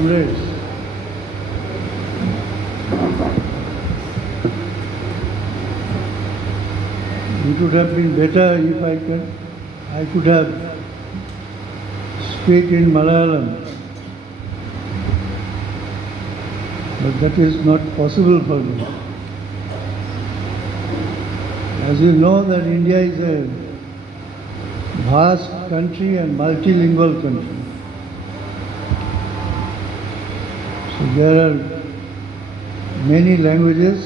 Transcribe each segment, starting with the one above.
Comrades, it would have been better if I could have speak in Malayalam, but that is not possible for me. As you know that India is a vast country and multilingual country. So there are many languages,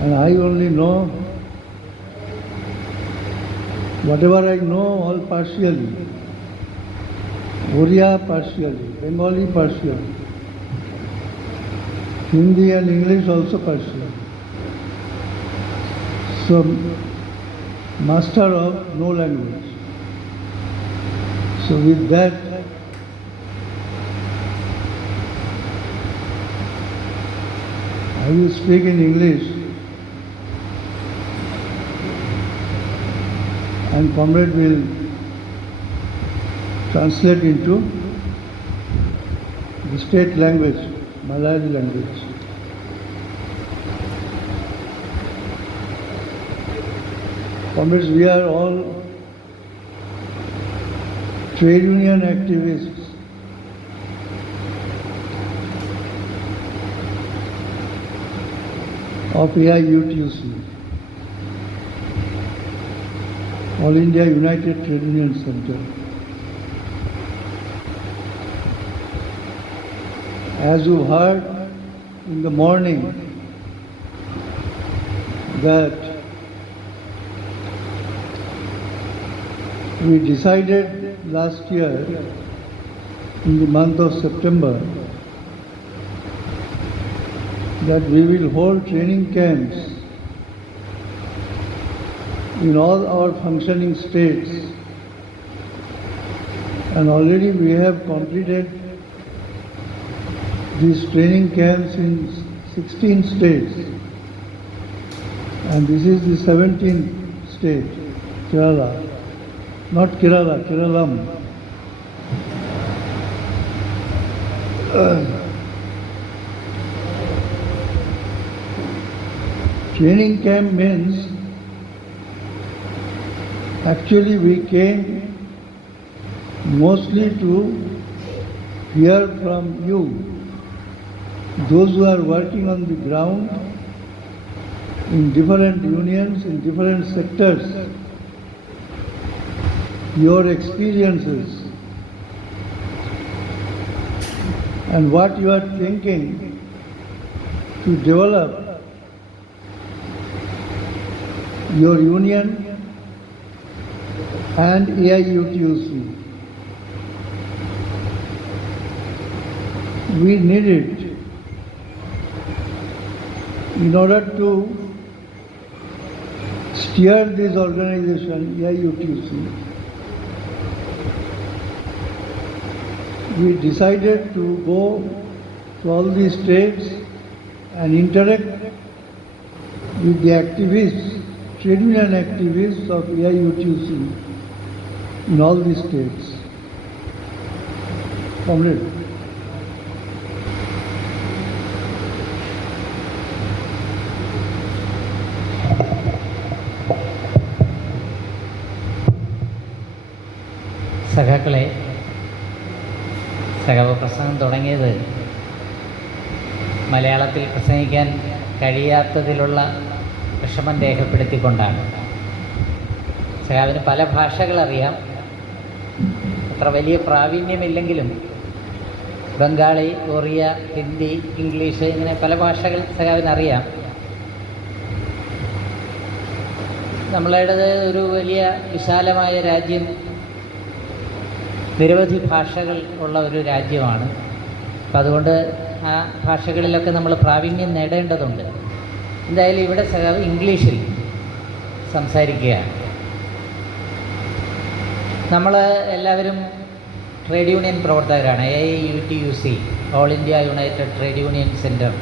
and I only know whatever I know, all partially. Oriya partially, Bengali partially, Hindi and English also partially. So, master of no language. So with that, I will speak in English, and comrade will translate into the state language, Malayali language. Comrades, we are all trade union activists. Of AIUTUC, All India United Trade Union Center. As you heard in the morning that we decided last year in the month of September that we will hold training camps in all our functioning states, and already we have completed these training camps in 16 states, and this is the 17th state, Kerala. Not Kerala, Keralam. Training camp means actually we came mostly to hear from you, those who are working on the ground in different unions, in different sectors, your experiences and what you are thinking to develop your union and AIUTUC. We need it in order to steer this organization, AIUTUC. We decided to go to all these states and interact with the activists, trade union activists of AIUTUC in all these states. Comrade. സഖാക്കളെ, സഖാവ് പ്രസംഗം തുടങ്ങിയത് മലയാളത്തിൽ പ്രസംഗിക്കാൻ കഴിയാത്തതിലുള്ള വിഷമം രേഖപ്പെടുത്തിക്കൊണ്ടാണ്. സഖാവിന് പല ഭാഷകളറിയാം, അത്ര വലിയ പ്രാവീണ്യമില്ലെങ്കിലും ബംഗാളി, ഒറിയ, ഹിന്ദി, ഇംഗ്ലീഷ് ഇങ്ങനെ പല ഭാഷകൾ സഖാവിനറിയാം. നമ്മളുടേത് ഒരു വലിയ വിശാലമായ രാജ്യം, നിരവധി ഭാഷകൾ ഉള്ള ഒരു രാജ്യമാണ്. അപ്പം അതുകൊണ്ട് ആ ഭാഷകളിലൊക്കെ നമ്മൾ പ്രാവീണ്യം നേടേണ്ടതുണ്ട്. എന്തായാലും ഇവിടെ സഖാവ് ഇംഗ്ലീഷിൽ സംസാരിക്കുകയാണ്. നമ്മൾ എല്ലാവരും ട്രേഡ് യൂണിയൻ പ്രവർത്തകരാണ്. AIUTUC, all India United trade union centre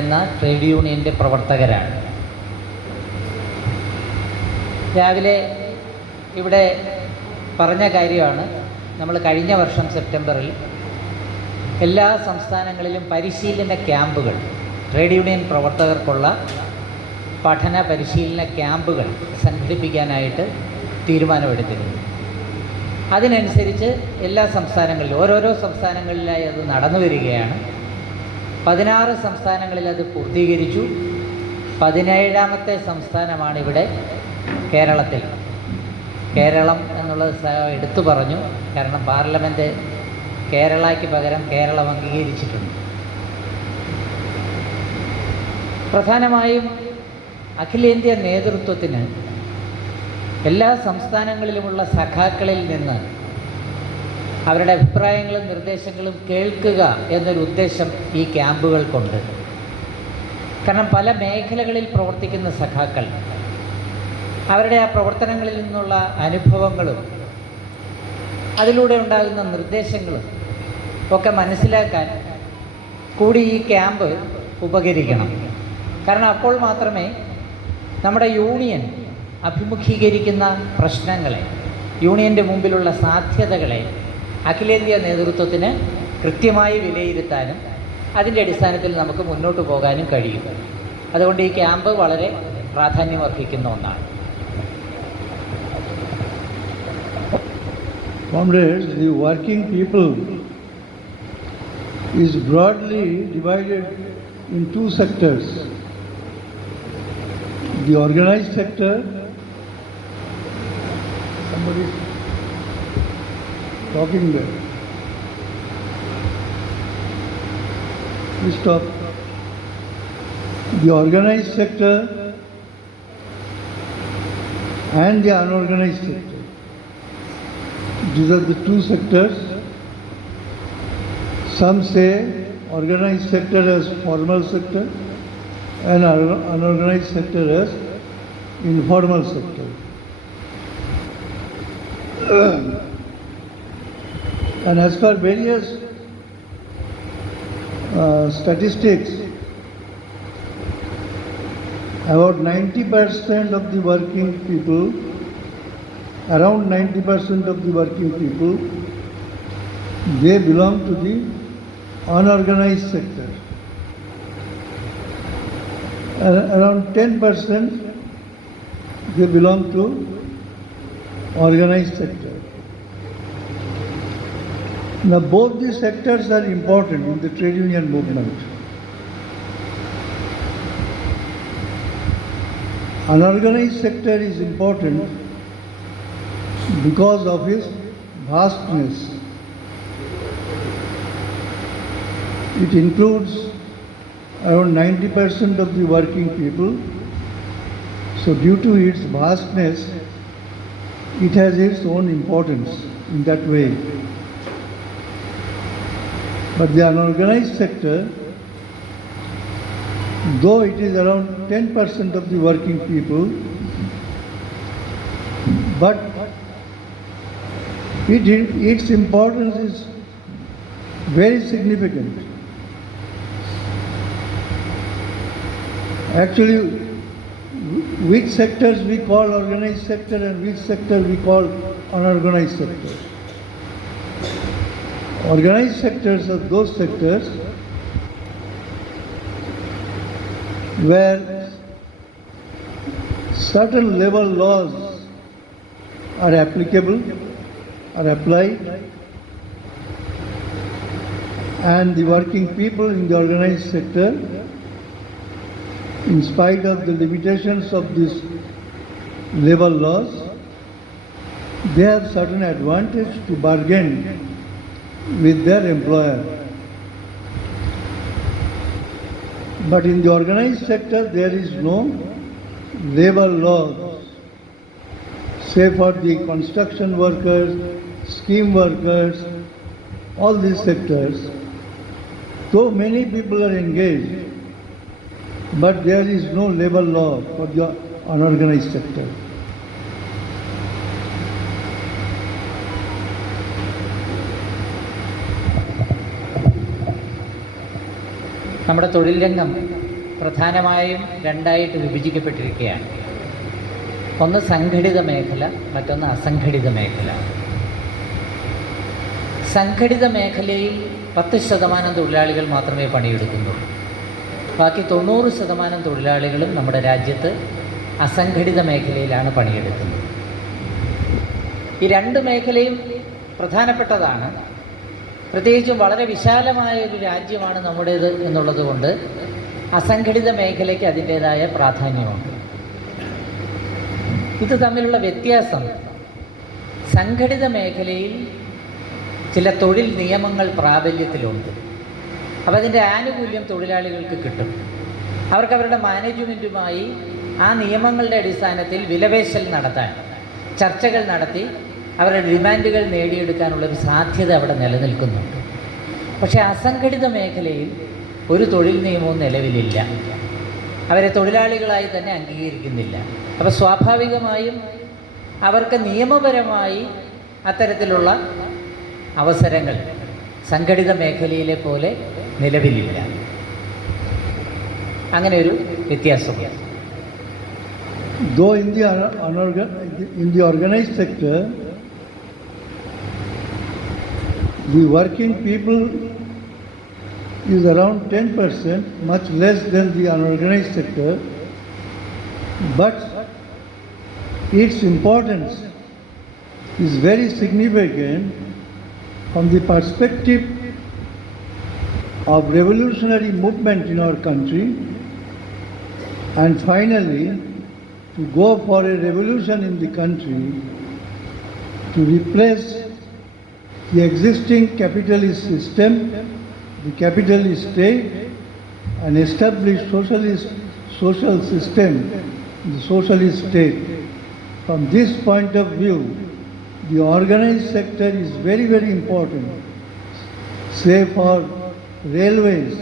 എന്ന ട്രേഡ് യൂണിയൻ്റെ പ്രവർത്തകരാണ്. രാവിലെ ഇവിടെ പറഞ്ഞ കാര്യമാണ്. നമ്മൾ കഴിഞ്ഞ വർഷം സെപ്റ്റംബറിൽ എല്ലാ സംസ്ഥാനങ്ങളിലും പരിശീലന ക്യാമ്പുകൾ, ട്രേഡ് യൂണിയൻ പ്രവർത്തകർക്കുള്ള പഠന പരിശീലന ക്യാമ്പുകൾ സംഘടിപ്പിക്കാനായിട്ട് തീരുമാനമെടുത്തിരുന്നു. അതിനനുസരിച്ച് എല്ലാ സംസ്ഥാനങ്ങളിലും ഓരോരോ സംസ്ഥാനങ്ങളിലായി അത് നടന്നു വരികയാണ്. 16 സംസ്ഥാനങ്ങളിൽ അത് പൂർത്തീകരിച്ചു. 17ാമത്തെ സംസ്ഥാനമാണ് ഇവിടെ കേരളത്തിൽ. കേരളം എന്നുള്ളത് എടുത്തു പറഞ്ഞു, കാരണം പാർലമെൻറ്റ് കേരളയ്ക്ക് പകരം കേരളം അംഗീകരിച്ചിട്ടുണ്ട്. പ്രധാനമായും അഖിലേന്ത്യാ നേതൃത്വത്തിന് എല്ലാ സംസ്ഥാനങ്ങളിലുമുള്ള സഖാക്കളിൽ നിന്ന് അവരുടെ അഭിപ്രായങ്ങളും നിർദ്ദേശങ്ങളും കേൾക്കുക എന്നൊരു ഉദ്ദേശം ഈ ക്യാമ്പുകൾക്കുണ്ട്. കാരണം പല മേഖലകളിൽ പ്രവർത്തിക്കുന്ന സഖാക്കൾ അവരുടെ ആ പ്രവർത്തനങ്ങളിൽ നിന്നുള്ള അനുഭവങ്ങളും അതിലൂടെ ഉണ്ടാകുന്ന നിർദ്ദേശങ്ങളും ഒക്കെ മനസ്സിലാക്കാൻ കൂടി ഈ ക്യാമ്പ് ഉപകരിക്കണം. കാരണം അപ്പോൾ മാത്രമേ നമ്മുടെ യൂണിയൻ അഭിമുഖീകരിക്കുന്ന പ്രശ്നങ്ങളെ, യൂണിയൻ്റെ മുമ്പിലുള്ള സാധ്യതകളെ അഖിലേന്ത്യാ നേതൃത്വത്തിന് കൃത്യമായി വിലയിരുത്താനും അതിൻ്റെ അടിസ്ഥാനത്തിൽ നമുക്ക് മുന്നോട്ട് പോകാനും കഴിയും. അതുകൊണ്ട് ഈ ക്യാമ്പ് വളരെ പ്രാധാന്യമർഹിക്കുന്ന ഒന്നാണ്. Comrades, the working people is broadly divided in two sectors. The organized sector, somebody is talking there. Please stop. The organized sector and the unorganized sector. These are the two sectors. Some say organized sector as formal sector and unorganized sector as informal sector. And as per various statistics, about 90% of the working people, around 90% of the working people, they belong to the unorganized sector. Around 10% they belong to organized sector. Now both these sectors are important in the trade union movement. Unorganized sector is important because of its vastness. It includes around 90% of the working people. So due to its vastness, it has its own importance in that way. But the unorganized sector, though it is around 10% of the working people, but its importance is very significant. Actually, which sectors we call organized sector and which sector we call unorganized sector. Organized sectors are those sectors where certain labor laws are applicable, are applied, and the working people in the organized sector, in spite of the limitations of these labor laws, they have certain advantage to bargain with their employer. But in the organized sector, there is no labor laws, say for the construction workers, scheme workers, all these sectors. Though many people are engaged, but there is no labor law for the unorganized sector. നമ്മുടെ തൊഴിൽ രംഗം പ്രധാനമായും രണ്ടായിട്ട് വിഭജിക്കപ്പെട്ടിരിക്കുകയാണ്. ഒന്ന് സംഘടിത മേഖല, മറ്റൊന്ന് അസംഘടിത മേഖല. സംഘടിത മേഖലയിൽ 10% തൊഴിലാളികൾ മാത്രമേ പണിയെടുക്കുന്നുള്ളൂ. ബാക്കി 90% തൊഴിലാളികളും നമ്മുടെ രാജ്യത്ത് അസംഘടിത മേഖലയിലാണ് പണിയെടുക്കുന്നത്. ഈ രണ്ട് മേഖലയും പ്രധാനപ്പെട്ടതാണ്. പ്രത്യേകിച്ചും വളരെ വിശാലമായ ഒരു രാജ്യമാണ് നമ്മുടേത് എന്നുള്ളത് കൊണ്ട് അസംഘടിത മേഖലയ്ക്ക് അതിൻ്റേതായ പ്രാധാന്യമുണ്ട്. ഇത് തമ്മിലുള്ള വ്യത്യാസം, സംഘടിത മേഖലയിൽ ചില തൊഴിൽ നിയമങ്ങൾ പ്രാബല്യത്തിലുണ്ട്. അപ്പോൾ അതിൻ്റെ ആനുകൂല്യം തൊഴിലാളികൾക്ക് കിട്ടും. അവരുടെ മാനേജ്മെൻറ്റുമായി ആ നിയമങ്ങളുടെ അടിസ്ഥാനത്തിൽ വിലപേശൽ നടത്താൻ, ചർച്ചകൾ നടത്തി അവരുടെ ഡിമാൻഡുകൾ നേടിയെടുക്കാനുള്ളൊരു സാധ്യത അവിടെ നിലനിൽക്കുന്നുണ്ട്. പക്ഷേ അസംഘടിത മേഖലയിൽ ഒരു തൊഴിൽ നിയമവും നിലവിലില്ല. അവരെ തൊഴിലാളികളായി തന്നെ അംഗീകരിക്കുന്നില്ല. അപ്പോൾ സ്വാഭാവികമായും അവർക്ക് നിയമപരമായി അത്തരത്തിലുള്ള അവസരങ്ങൾ സംഘടിത മേഖലയിലെ പോലെ നിലവിലില്ല. അങ്ങനെ ഒരു വ്യത്യാസമുണ്ട്. Though in the organized sector, the working people is around 10%, much less than the unorganized sector, but its importance is very significant from the perspective of revolutionary movement in our country, and finally to go for a revolution in the country to replace the existing capitalist system, the capitalist state, and establish social system, the socialist state. From this point of view, the organized sector is very, very important, say for railways,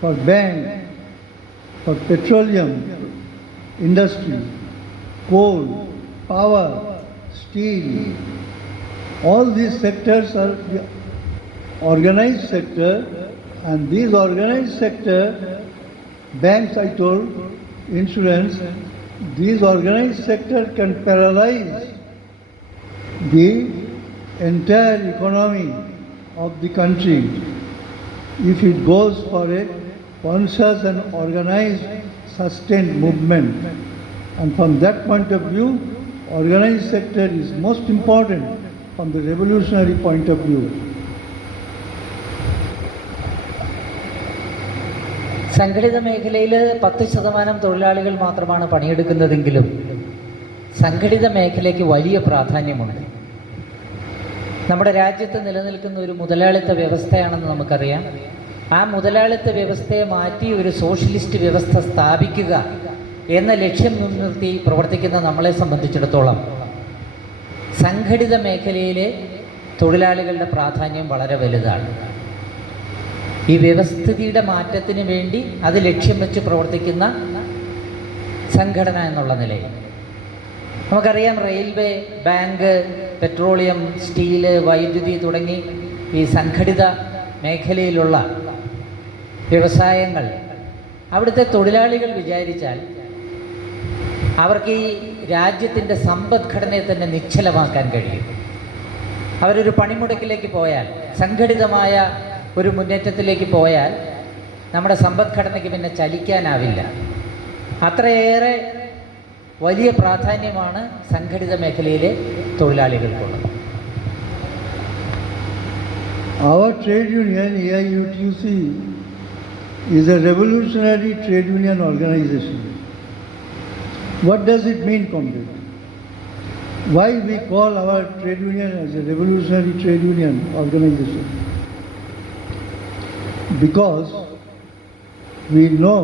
for bank, for petroleum industry, coal, power, steel. All these sectors are the organized sector, and these organized sector, banks I told, insurance, these organized sector can paralyze the entire economy of the country if it goes for a conscious and organized sustained movement. And from that point of view, organized sector is most important from the revolutionary point of view. സംഘടിത മേഖലയിൽ 10% തൊഴിലാളികൾ മാത്രമാണ് പണിയെടുക്കുന്നതെങ്കിലും സംഘടിത മേഖലയ്ക്ക് വലിയ പ്രാധാന്യമുണ്ട്. നമ്മുടെ രാജ്യത്ത് നിലനിൽക്കുന്ന ഒരു മുതലാളിത്ത വ്യവസ്ഥയാണെന്ന് നമുക്കറിയാം. ആ മുതലാളിത്ത വ്യവസ്ഥയെ മാറ്റി ഒരു സോഷ്യലിസ്റ്റ് വ്യവസ്ഥ സ്ഥാപിക്കുക എന്ന ലക്ഷ്യം മുൻനിർത്തി പ്രവർത്തിക്കുന്ന നമ്മളെ സംബന്ധിച്ചിടത്തോളം സംഘടിത മേഖലയിലെ തൊഴിലാളികളുടെ പ്രാധാന്യം വളരെ വലുതാണ്. ഈ വ്യവസ്ഥിതിയുടെ മാറ്റത്തിന് വേണ്ടി അത് ലക്ഷ്യം വെച്ച് പ്രവർത്തിക്കുന്ന സംഘടന എന്നുള്ള നിലയിൽ നമുക്കറിയാം, റെയിൽവേ, ബാങ്ക്, പെട്രോളിയം, സ്റ്റീല്, വൈദ്യുതി തുടങ്ങി ഈ സംഘടിത മേഖലയിലുള്ള വ്യവസായങ്ങൾ അവിടുത്തെ തൊഴിലാളികൾ വിചാരിച്ചാൽ അവർക്ക് ഈ രാജ്യത്തിൻ്റെ സമ്പദ്ഘടനയെ തന്നെ നിശ്ചലമാക്കാൻ കഴിയും. അവരൊരു പണിമുടക്കിലേക്ക് പോയാൽ, സംഘടിതമായ ഒരു മുന്നേറ്റത്തിലേക്ക് പോയാൽ നമ്മുടെ സമ്പദ്ഘടനയ്ക്ക് പിന്നെ ചലിക്കാനാവില്ല. അത്രയേറെ വലിയ പ്രാധാന്യമാണ് സംഘടിത മേഖലയിലെ തൊഴിലാളികൾക്കുള്ളത്. Our trade union, AIUTUC, is a revolutionary trade union organization. What does it mean, comrade? Why we call our trade union as a revolutionary trade union organization? Because we know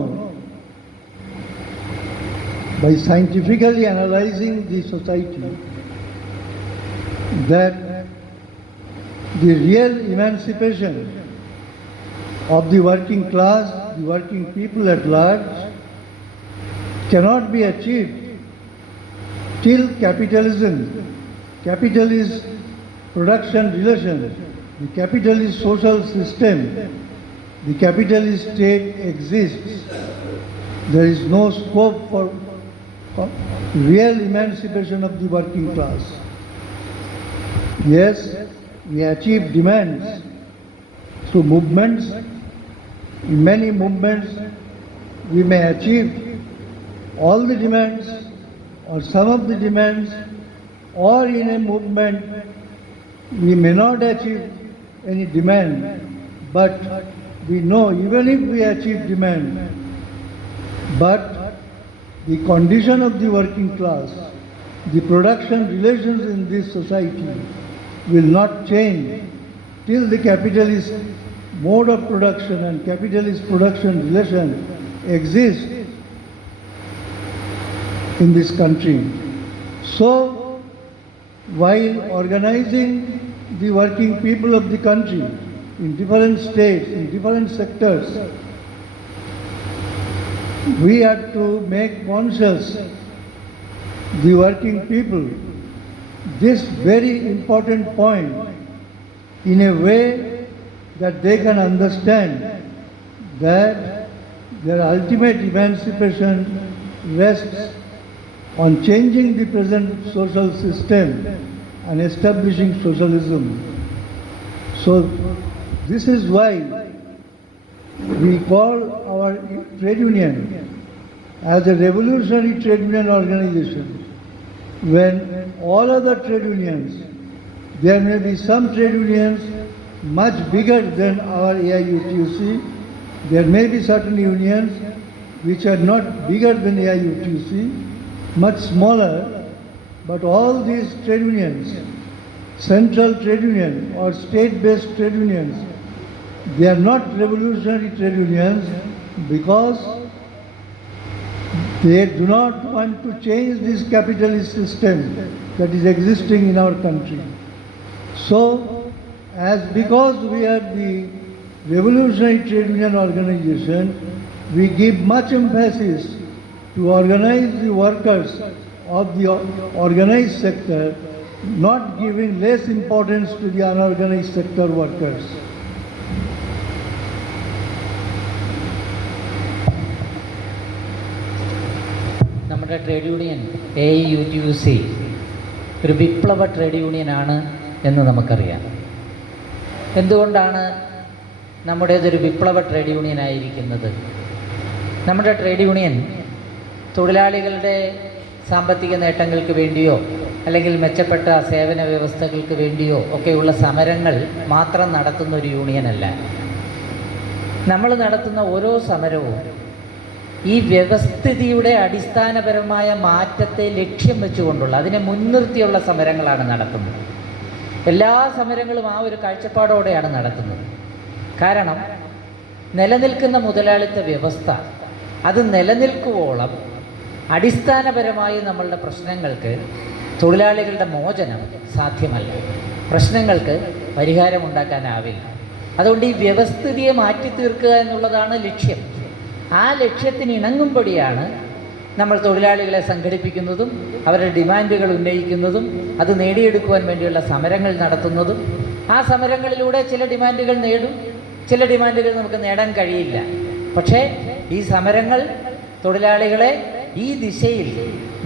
by scientifically analyzing the society that the real emancipation of the working class, the working people at large, cannot be achieved till capitalism, capitalist production relation, the capitalist social system, the capitalist state exists. There is no scope for real emancipation of the working class. Yes, we achieve demands through movements. In many movements, we may achieve all the demands or some of the demands, or in a movement, we may not achieve any demand, but we know even if we achieve demand, but the condition of the working class, the production relations in this society will not change till the capitalist mode of production and capitalist production relation exist in this country. So, while organizing the working people of the country in different states, in different sectors, we have to make conscious the working people this very important point in a way that they can understand that their ultimate emancipation rests on changing the present social system and establishing socialism. So this is why we call our trade union as a revolutionary trade union organization. When all other trade unions, there may be some trade unions much bigger than our AIUTUC, there may be certain unions which are not bigger than AIUTUC, much smaller, but all these trade unions, central trade union or state-based trade unions, they are not revolutionary trade unions because they do not want to change this capitalist system that is existing in our country. So, because we are the revolutionary trade union organization, we give much emphasis to organize the workers of the organized sector, not giving less importance to the unorganized sector workers. നമ്മുടെ trade union AIUTUC ഒരു വിപ്ലവ ട്രേഡ് യൂണിയനാണ് എന്ന് നമുക്കറിയാം. എന്തുകൊണ്ടാണ് നമ്മുടേതൊരു വിപ്ലവ trade union ആയിരിക്കുന്നത്? നമ്മുടെ ട്രേഡ് യൂണിയൻ തൊഴിലാളികളുടെ സാമ്പത്തിക നേട്ടങ്ങൾക്ക് വേണ്ടിയോ അല്ലെങ്കിൽ മെച്ചപ്പെട്ട സേവന വ്യവസ്ഥകൾക്ക് വേണ്ടിയോ ഒക്കെയുള്ള സമരങ്ങൾ മാത്രം നടത്തുന്ന ഒരു യൂണിയനല്ല. നമ്മൾ നടത്തുന്ന ഓരോ സമരവും ഈ വ്യവസ്ഥിതിയുടെ അടിസ്ഥാനപരമായ മാറ്റത്തെ ലക്ഷ്യം വെച്ചുകൊണ്ടുള്ള, അതിനെ മുൻനിർത്തിയുള്ള സമരങ്ങളാണ് നടത്തുന്നത്. എല്ലാ സമരങ്ങളും ആ ഒരു കാഴ്ചപ്പാടോടെയാണ് നടത്തുന്നത്. കാരണം നിലനിൽക്കുന്ന മുതലാളിത്ത വ്യവസ്ഥ അത് നിലനിൽക്കുവോളം അടിസ്ഥാനപരമായി നമ്മളുടെ പ്രശ്നങ്ങൾക്ക് തൊഴിലാളികളുടെ മോചനം സാധ്യമല്ല, പ്രശ്നങ്ങൾക്ക് പരിഹാരമുണ്ടാക്കാനാവില്ല. അതുകൊണ്ട് ഈ വ്യവസ്ഥിതിയെ മാറ്റി തീർക്കുക എന്നുള്ളതാണ് ലക്ഷ്യം. ആ ലക്ഷ്യത്തിന് ഇണങ്ങുമ്പോഴാണ് നമ്മൾ തൊഴിലാളികളെ സംഘടിപ്പിക്കുന്നതും അവരുടെ ഡിമാൻഡുകൾ ഉന്നയിക്കുന്നതും അത് നേടിയെടുക്കുവാൻ വേണ്ടിയുള്ള സമരങ്ങൾ നടത്തുന്നതും. ആ സമരങ്ങളിലൂടെ ചില ഡിമാൻഡുകൾ നേടും, ചില ഡിമാൻഡുകൾ നമുക്ക് നേടാൻ കഴിയില്ല. പക്ഷേ ഈ സമരങ്ങൾ തൊഴിലാളികളെ ഈ ദിശയിൽ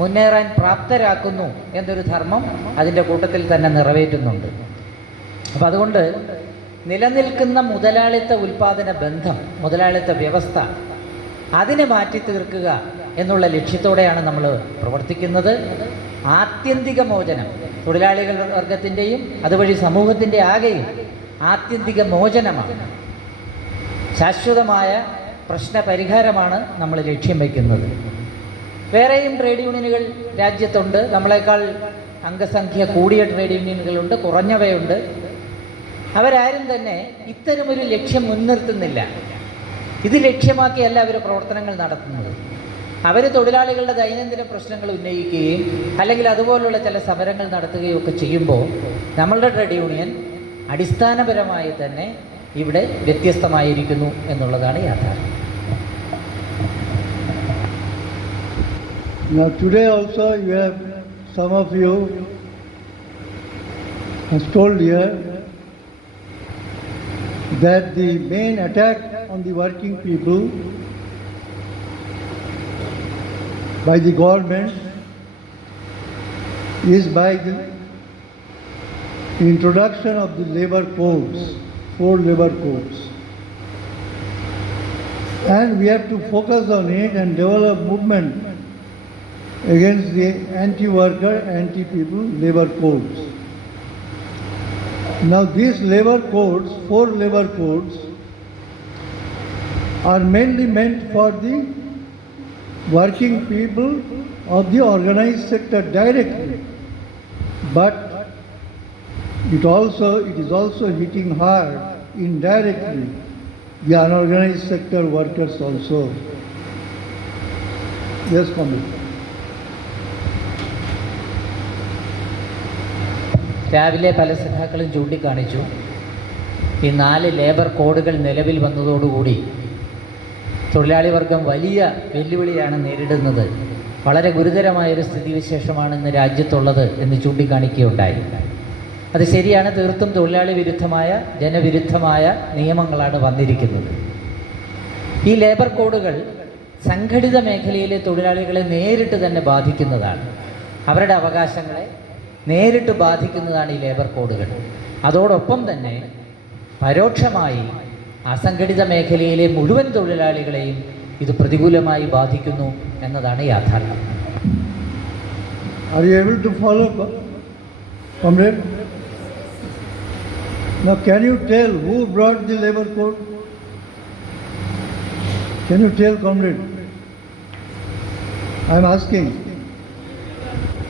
മുന്നേറാൻ പ്രാപ്തരാക്കുന്നു എന്നൊരു ധർമ്മം അതിൻ്റെ കൂട്ടത്തിൽ തന്നെ നിറവേറ്റുന്നുണ്ട്. അപ്പം അതുകൊണ്ട് നിലനിൽക്കുന്ന മുതലാളിത്ത ഉൽപ്പാദന ബന്ധം, മുതലാളിത്ത വ്യവസ്ഥ, അതിനെ മാറ്റി തീർക്കുക എന്നുള്ള ലക്ഷ്യത്തോടെയാണ് നമ്മൾ പ്രവർത്തിക്കുന്നത്. ആത്യന്തിക മോചനം തൊഴിലാളികൾ വർഗത്തിൻ്റെയും അതുവഴി സമൂഹത്തിൻ്റെ ആകെയും ആത്യന്തിക മോചനമാണ്, ശാശ്വതമായ പ്രശ്ന പരിഹാരമാണ് നമ്മൾ ലക്ഷ്യം വയ്ക്കുന്നത്. വേറെയും ട്രേഡ് യൂണിയനുകൾ രാജ്യത്തുണ്ട്. നമ്മളെക്കാൾ അംഗസംഖ്യ കൂടിയ ട്രേഡ് യൂണിയനുകളുണ്ട്, കുറഞ്ഞവയുണ്ട്. അവരാരും തന്നെ ഇത്തരമൊരു ലക്ഷ്യം മുൻനിർത്തുന്നില്ല. ഇത് ലക്ഷ്യമാക്കിയല്ല അവർ പ്രവർത്തനങ്ങൾ നടത്തുന്നത്. അവർ തൊഴിലാളികളുടെ ദൈനംദിന പ്രശ്നങ്ങൾ ഉന്നയിക്കുകയും അല്ലെങ്കിൽ അതുപോലുള്ള ചില സമരങ്ങൾ നടത്തുകയും ഒക്കെ ചെയ്യുമ്പോൾ നമ്മളുടെ ട്രേഡ് യൂണിയൻ അടിസ്ഥാനപരമായി തന്നെ ഇവിടെ വ്യത്യസ്തമായിരിക്കുന്നു എന്നുള്ളതാണ് യാഥാർത്ഥ്യം. Now today also you have, some of you has told here that the main attack on the working people by the government is by the introduction of the labor codes, 4 labor codes. And we have to focus on it and develop movement against the anti-worker, anti-people labor codes. Now these labor codes, 4 labor codes, are mainly meant for the working people of the organized sector directly. But it is also hitting hard indirectly the unorganized sector workers also. Yes, comment. രാവിലെ പല സഖാക്കളും ചൂണ്ടിക്കാണിച്ചു ഈ 4 ലേബർ കോഡുകൾ നിലവിൽ വന്നതോടുകൂടി തൊഴിലാളി വർഗം വലിയ വെല്ലുവിളിയാണ് നേരിടുന്നത്, വളരെ ഗുരുതരമായൊരു സ്ഥിതിവിശേഷമാണ് ഇന്ന് രാജ്യത്തുള്ളത് എന്ന് ചൂണ്ടിക്കാണിക്കുകയുണ്ടായി. അത് ശരിയാണ്. തീർത്തും തൊഴിലാളി വിരുദ്ധമായ, ജനവിരുദ്ധമായ നിയമങ്ങളാണ് വന്നിരിക്കുന്നത്. ഈ ലേബർ കോഡുകൾ സംഘടിത മേഖലയിലെ തൊഴിലാളികളെ നേരിട്ട് തന്നെ ബാധിക്കുന്നതാണ്. അവരുടെ അവകാശങ്ങളെ നേരിട്ട് ബാധിക്കുന്നതാണ് ഈ ലേബർ കോഡുകൾ. അതോടൊപ്പം തന്നെ പരോക്ഷമായി അസംഘടിത മേഖലയിലെ മുഴുവൻ തൊഴിലാളികളെയും ഇത് പ്രതികൂലമായി ബാധിക്കുന്നു എന്നതാണ് യാഥാർത്ഥ്യം. Are you able to follow, comrade? Now can you tell who brought the labor code? Can you tell, comrade? I am asking.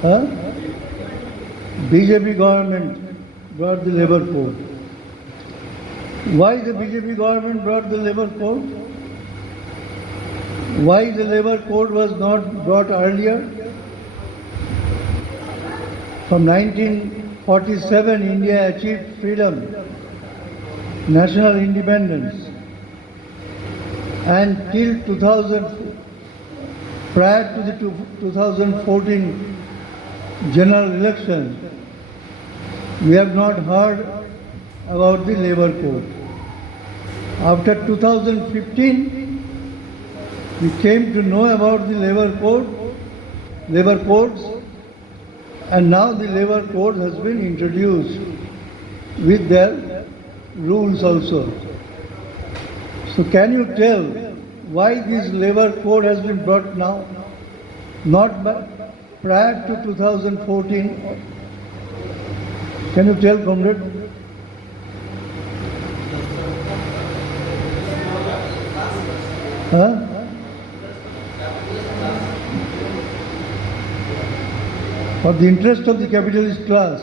Huh? BJP government brought the labor code. Why the BJP government brought the labor code? Why the labor code was not brought earlier? From 1947, India achieved freedom, national independence, and till 2000, prior to the 2014 general election, we have not heard about the labor code. After 2015, we came to know about the labor codes, and now the labor code has been introduced with their rules also. So can you tell why this labor code has been brought now, not prior to 2014? Can you tell, comrade? Huh? For the interest of the capitalist class.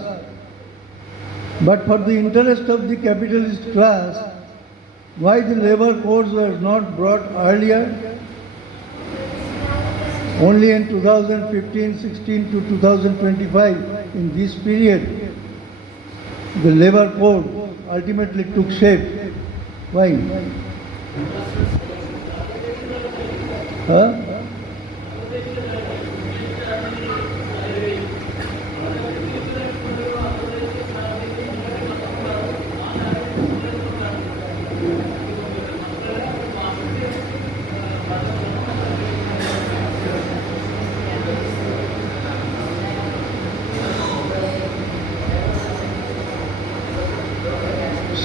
But for the interest of the capitalist class, why the labor codes were not brought earlier? Only in 2015-16 to 2025, in this period, the labor code ultimately took shape. Why? Huh?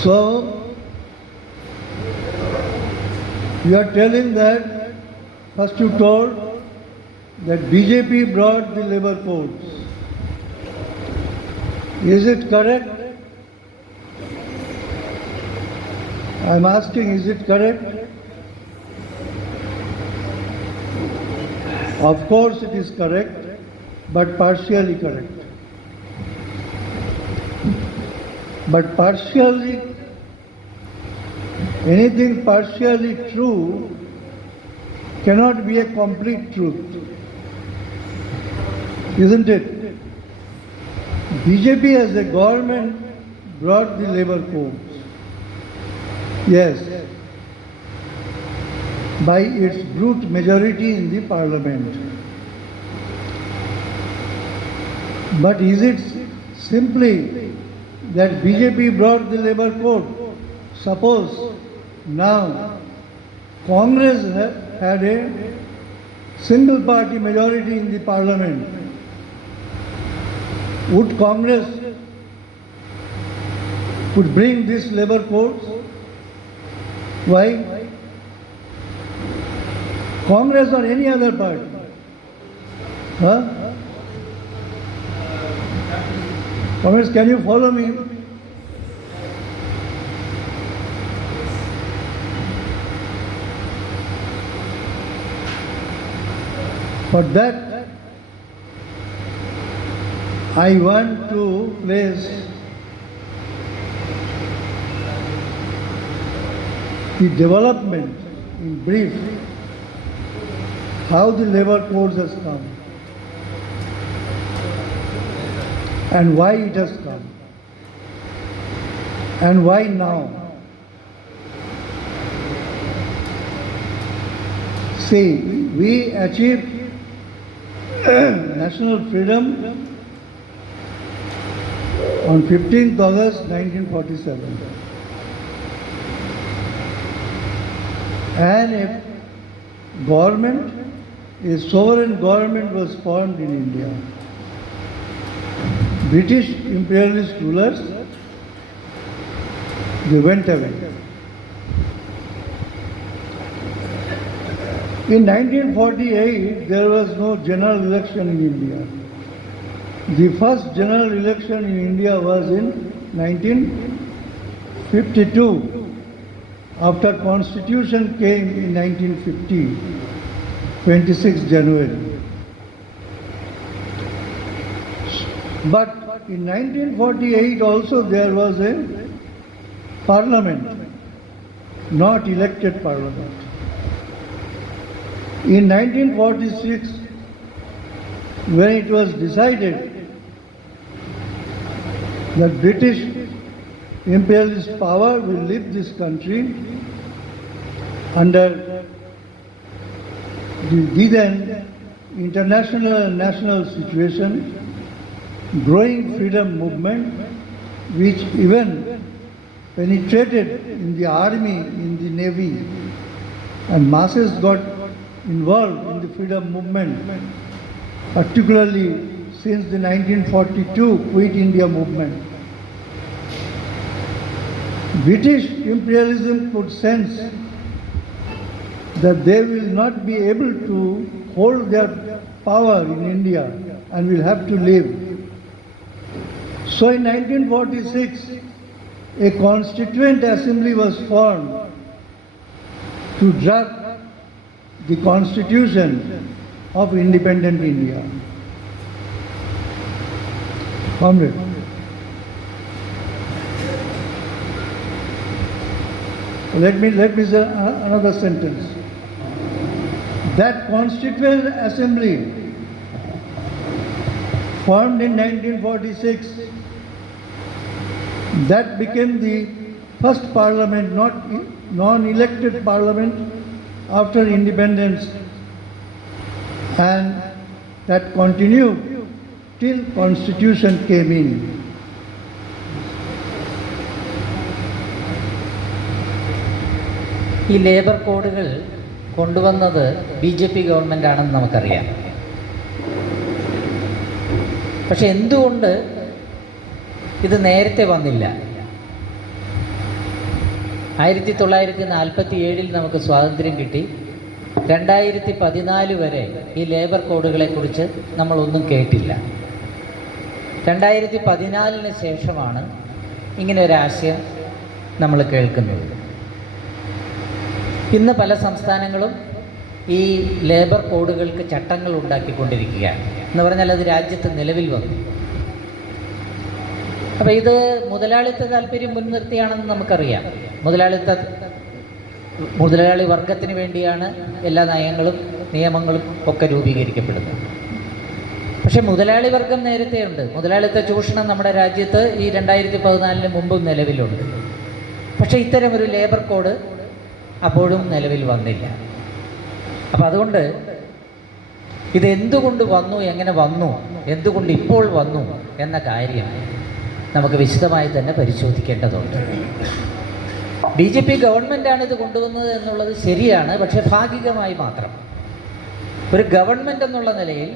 So, you are telling that, first you told that BJP brought the labor codes. Is it correct? I am asking, is it correct? Of course it is correct, but partially correct. But partially, anything partially true cannot be a complete truth. Isn't it? BJP as a government brought the labor codes. Yes. By its brute majority in the parliament. But is it simply that BJP brought the labor code? Suppose now Congress had a single party majority in the parliament. Would Congress would bring this labor codes. Why? Congress or any other party? Huh? Congress, can you follow me? For that, I want to place the development in brief, how the labor codes has come and why it has come and why now. See, we achieved national freedom on 15th August 1947. And a government, a sovereign government was formed in India. British imperialist rulers, they went away. In 1948, there was no general election in India. The first general election in India was in 1952, after Constitution came in 1950, 26 January. But in 1948 also there was a parliament, not elected parliament. In 1946, when it was decided that British imperialist power will leave this country under the then international and national situation, growing freedom movement, which even penetrated in the army, in the navy, and masses got involved in the freedom movement, particularly since the 1942 Quit India movement. British imperialism could sense that they will not be able to hold their power in India and will have to leave. So in 1946, a constituent assembly was formed to draft the constitution of independent India. Comrade. Let me say another sentence. That constituent assembly formed in 1946, that became the first parliament, not non-elected parliament after independence, and that continued till Constitution came in. ഈ ലേബർ കോഡുകൾ കൊണ്ടുവന്നത് BJP government ആണെന്ന് നമുക്കറിയാം. പക്ഷെ എന്തുകൊണ്ട് ഇത് നേരത്തെ വന്നില്ല? 1947 നമുക്ക് സ്വാതന്ത്ര്യം കിട്ടി. 2014 വരെ ഈ ലേബർ കോഡുകളെക്കുറിച്ച് നമ്മളൊന്നും കേട്ടില്ല. 2014 ശേഷമാണ് ഇങ്ങനെ ഒരാശയം നമ്മൾ കേൾക്കുന്നത്. ഇന്ന് പല സംസ്ഥാനങ്ങളും ഈ ലേബർ കോഡുകൾക്ക് ചട്ടങ്ങൾ ഉണ്ടാക്കിക്കൊണ്ടിരിക്കുകയാണ്. എന്ന് പറഞ്ഞാൽ അത് രാജ്യത്ത് നിലവിൽ വന്നു. അപ്പോൾ ഇത് മുതലാളിത്ത താല്പര്യം മുൻനിർത്തിയാണെന്ന് നമുക്കറിയാം. മുതലാളി വർഗത്തിന് വേണ്ടിയാണ് എല്ലാ നയങ്ങളും നിയമങ്ങളും ഒക്കെ രൂപീകരിക്കപ്പെടുന്നത്. പക്ഷേ മുതലാളി വർഗം നേരത്തെയുണ്ട്. മുതലാളിത്ത ചൂഷണം നമ്മുടെ രാജ്യത്ത് ഈ 2014 മുമ്പും നിലവിലുണ്ട്. പക്ഷേ ഇത്തരമൊരു ലേബർ കോഡ് അപ്പോഴും നിലവിൽ വന്നില്ല. അപ്പം അതുകൊണ്ട് ഇതെന്തുകൊണ്ട് വന്നു, എങ്ങനെ വന്നു, എന്തുകൊണ്ട് ഇപ്പോൾ വന്നു എന്ന കാര്യം നമുക്ക് വിശദമായി തന്നെ പരിശോധിക്കേണ്ടതുണ്ട്. BJP ഗവൺമെൻറ്റാണ് ഇത് കൊണ്ടുവന്നത് എന്നുള്ളത് ശരിയാണ്. പക്ഷേ ഭാഗികമായി മാത്രം. ഒരു ഗവൺമെൻറ് എന്നുള്ള നിലയിൽ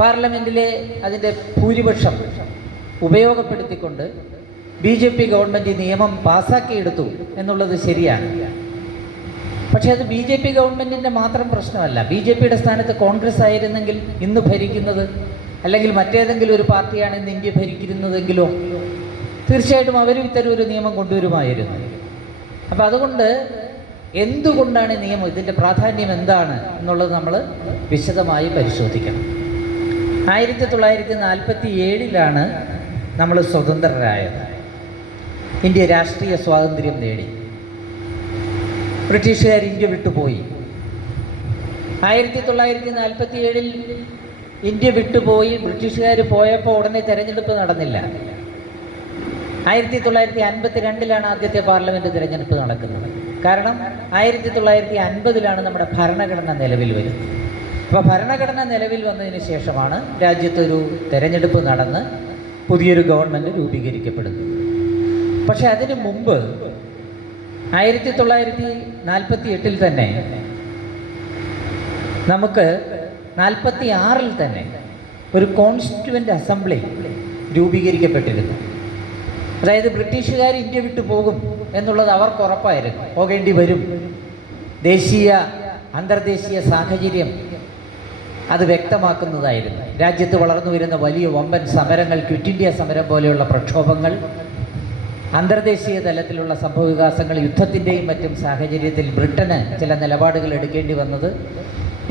പാർലമെൻറ്റിലെ അതിൻ്റെ ഭൂരിപക്ഷം ഉപയോഗപ്പെടുത്തിക്കൊണ്ട് BJP ഗവൺമെൻറ് നിയമം പാസ്സാക്കിയെടുത്തു എന്നുള്ളത് ശരിയാണ്. പക്ഷേ അത് BJP ഗവൺമെൻറ്റിൻ്റെ മാത്രം പ്രശ്നമല്ല. BJPയുടെ സ്ഥാനത്ത് കോൺഗ്രസ് ആയിരുന്നെങ്കിൽ ഇന്ന് ഭരിക്കുന്നത്, അല്ലെങ്കിൽ മറ്റേതെങ്കിലും ഒരു പാർട്ടിയാണ് ഇന്ന് ഇന്ത്യ ഭരിക്കുന്നതെങ്കിലോ തീർച്ചയായിട്ടും അവരും ഇത്തരം ഒരു നിയമം കൊണ്ടുവരുമായിരുന്നു. അപ്പം അതുകൊണ്ട് എന്തുകൊണ്ടാണ് ഈ നിയമം, ഇതിൻ്റെ പ്രാധാന്യം എന്താണ് എന്നുള്ളത് നമ്മൾ വിശദമായി പരിശോധിക്കണം. 1947 നമ്മൾ സ്വതന്ത്രരായത്. ഇന്ത്യ രാഷ്ട്രീയ സ്വാതന്ത്ര്യം നേടി. ബ്രിട്ടീഷുകാർ ഇന്ത്യ വിട്ടുപോയി. 1947 ഇന്ത്യ വിട്ടുപോയി. ബ്രിട്ടീഷുകാർ പോയപ്പോൾ ഉടനെ തെരഞ്ഞെടുപ്പ് നടന്നില്ല. 1952 ആദ്യത്തെ പാർലമെൻറ്റ് തിരഞ്ഞെടുപ്പ് നടക്കുന്നത്. കാരണം 1950 നമ്മുടെ ഭരണഘടന നിലവിൽ വരുന്നത്. അപ്പോൾ ഭരണഘടന നിലവിൽ വന്നതിന് ശേഷമാണ് രാജ്യത്തൊരു തെരഞ്ഞെടുപ്പ് നടന്ന് പുതിയൊരു ഗവൺമെൻറ് രൂപീകരിക്കപ്പെടുന്നത്. പക്ഷെ അതിനു മുമ്പ് 1948 തന്നെ നമുക്ക് 46 തന്നെ ഒരു കോൺസ്റ്റിറ്റ്യുവൻ്റ് അസംബ്ലി രൂപീകരിക്കപ്പെട്ടിരുന്നു. അതായത് ബ്രിട്ടീഷുകാർ ഇന്ത്യ വിട്ടു പോകും എന്നുള്ളത് അവർക്ക് ഉറപ്പായിരുന്നു, പോകേണ്ടി വരും. ദേശീയ അന്തർദേശീയ സാഹചര്യം അത് വ്യക്തമാക്കുന്നതായിരുന്നു. രാജ്യത്ത് വളർന്നു വരുന്ന വലിയ വമ്പൻ സമരങ്ങൾ, ക്വിറ്റ് ഇന്ത്യ സമരം പോലെയുള്ള പ്രക്ഷോഭങ്ങൾ, അന്തർദേശീയ തലത്തിലുള്ള സംഭവവികാസങ്ങൾ, യുദ്ധത്തിൻ്റെയും മറ്റും സാഹചര്യത്തിൽ ബ്രിട്ടന് ചില നിലപാടുകൾ എടുക്കേണ്ടി വന്നത്,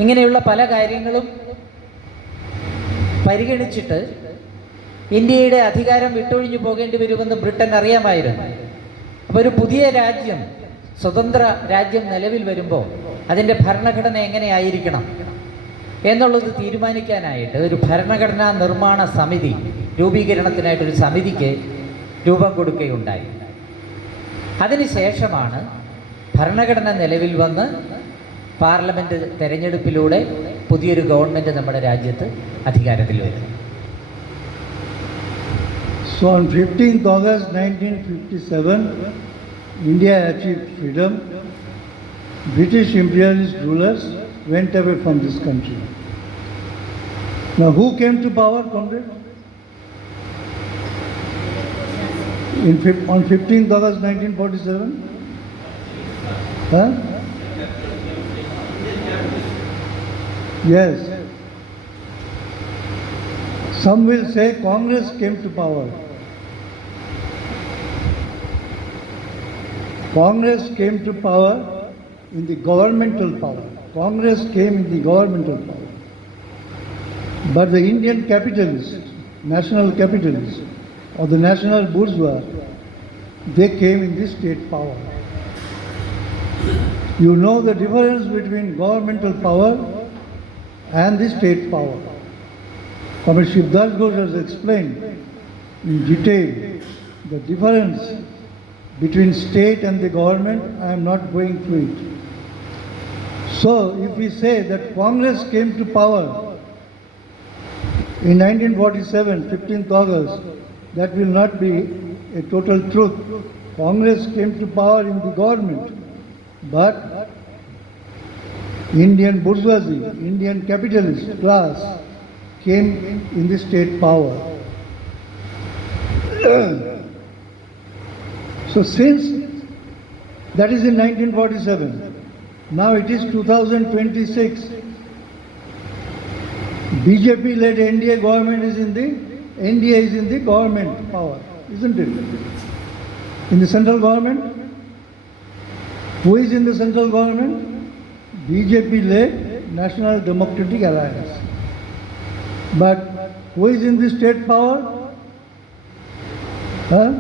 ഇങ്ങനെയുള്ള പല കാര്യങ്ങളും പരിഗണിച്ചിട്ട് ഇന്ത്യയുടെ അധികാരം വിട്ടൊഴിഞ്ഞു പോകേണ്ടി വരുമെന്ന് ബ്രിട്ടൻ അറിയാമായിരുന്നു. അപ്പോൾ ഒരു പുതിയ രാജ്യം, സ്വതന്ത്ര രാജ്യം നിലവിൽ വരുമ്പോൾ അതിൻ്റെ ഭരണഘടന എങ്ങനെയായിരിക്കണം എന്നുള്ളത് തീരുമാനിക്കാനായിട്ട് ഒരു ഭരണഘടനാ നിർമ്മാണ സമിതി രൂപീകരണത്തിനായിട്ടൊരു സമിതിക്ക് രൂപം കൊടുക്കുകയുണ്ടായി. അതിനുശേഷമാണ് ഭരണഘടന നിലവിൽ വന്ന് പാർലമെൻറ്റ് തെരഞ്ഞെടുപ്പിലൂടെ പുതിയൊരു ഗവൺമെൻറ് നമ്മുടെ രാജ്യത്ത് അധികാരത്തിൽ വരുന്നത്. So on 15th August 1957, India achieved freedom. British imperialist rulers went away from this country. Now who came to power, comrade? On 15th August 1947? Huh? Yes. Some will say Congress came to power. Congress came to power in the governmental power. Congress came in the governmental power. But the Indian capitalists, national capitalists, or the national bourgeois, they came in the state power. You know the difference between governmental power and the state power. Comrade Shivdas Ghosh has explained in detail the difference between state and the government. I am not going through it. So, if we say that Congress came to power in 1947, 15th August, that will not be a total truth. Congress came to power in the government, but Indian bourgeoisie, Indian capitalist class came in the state power. So since that is in 1947, now it is 2026. BJP-led NDA government is in the government power, isn't it? In the central government, who is in the central government? BJP-led National Democratic Alliance. But who is in the state power? Huh?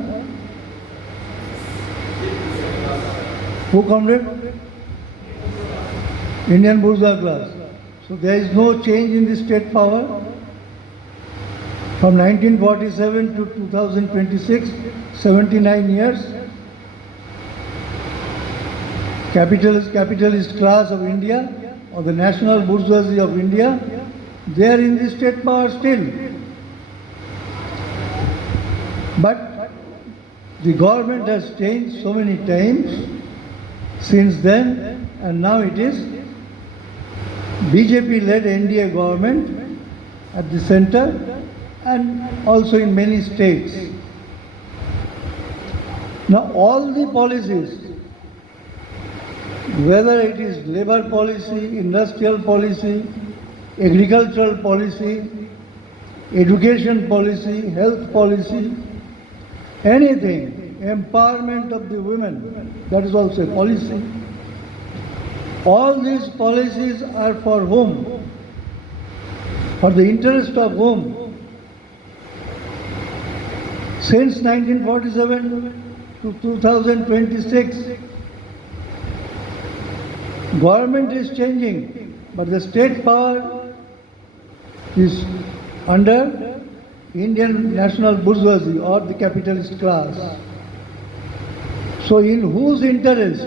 Who, comrade? Indian bourgeois class. So there is no change in the state power. From 1947 to 2026, 79 years. Capitalist class of India, or the national bourgeoisie of India, they are in the state power still. But the government has changed so many times since then, and now it is BJP-led NDA government at the center and also in many states. Now all the policies, whether it is labor policy, industrial policy, agricultural policy, education policy, health policy, anything, empowerment of the women, that is also a policy. All these policies are for whom? For the interest of whom? Since 1947 to 2026, government is changing, but the state power is under Indian national bourgeoisie or the capitalist class. So in whose interest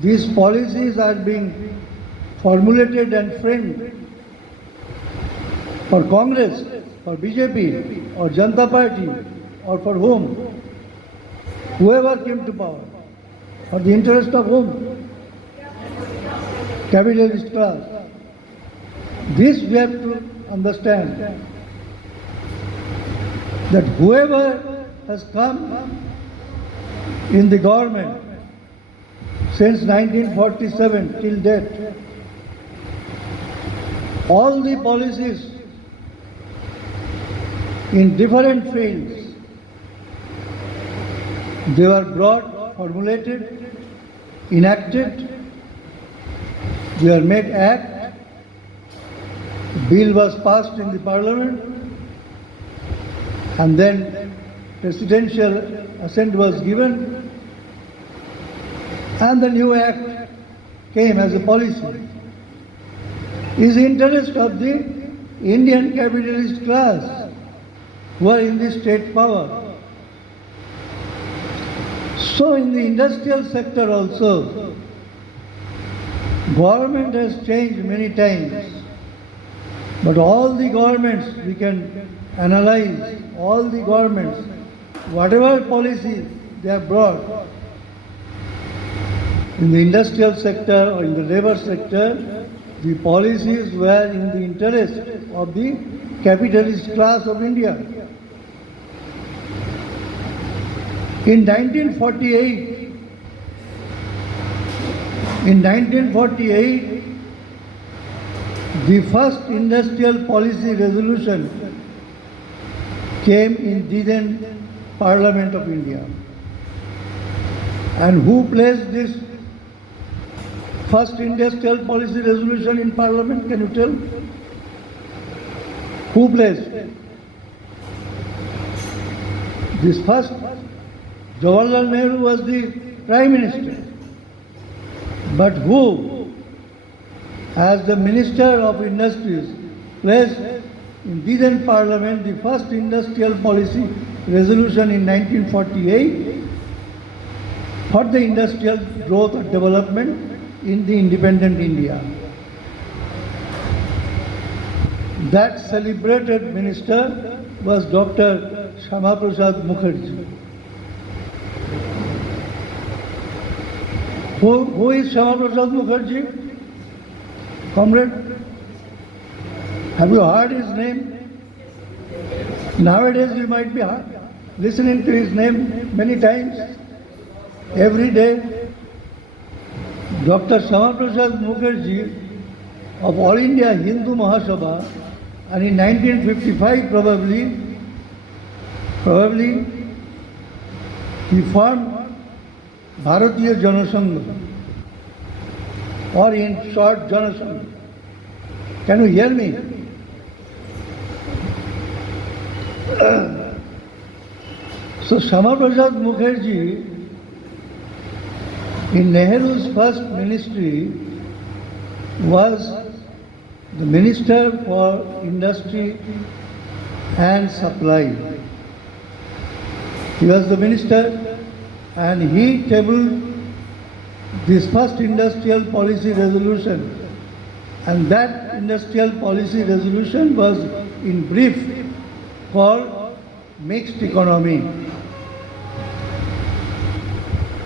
these policies are being formulated and framed? For Congress, for BJP, or Janata Party, or for whom? Whoever came to power. For the interest of whom? Capitalist class. This we have to understand, that whoever has come in the government since 1947 till date, all the policies in different fields, they were brought, formulated, enacted, they were made act, bill was passed in the parliament, and then presidential assent was given, and the new act came as a policy. Is the interest of the Indian capitalist class who are in the state power. So in the industrial sector also, government has changed many times, but all the governments, we can analyze all the governments, whatever policies they have brought in the industrial sector or in the labor sector, the policies were in the interest of the capitalist class of India. In 1948, the first industrial policy resolution came in the then Parliament of India. And who placed this first industrial policy resolution in Parliament? Can you tell? Who placed? This first, Jawaharlal Nehru was the Prime Minister. But who, as the Minister of Industries, placed in the then Parliament the first industrial policy resolution in 1948 for the industrial growth and development in the independent India? That celebrated minister was Dr. Shama Prasad Mukherjee. Who is Shama Prasad Mukherjee? Comrade, have you heard his name? Nowadays you might be listening to his name many times, every day. Dr. Shama Prasad Mukherjee of All India Hindu Mahasabha, and in 1955 probably he formed Bharatiya Janasangha, or in short Janasangha. Can you hear me? So Shama Prasad Mukherjee, in Nehru's first ministry, was the Minister for Industry and Supply. He was the minister, and he tabled this first industrial policy resolution. And that industrial policy resolution was in brief called mixed economy.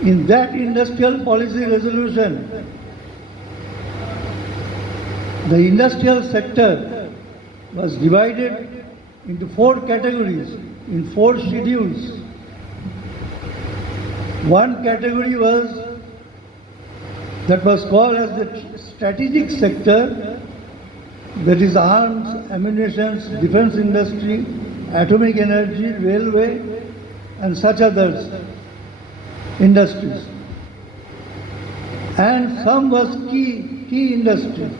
In that industrial policy resolution, the industrial sector was divided into 4 categories, in 4 schedules. One category was called as the strategic sector, that is arms, ammunition, defense industry, atomic energy, railway, and such others industries. And some was key industry.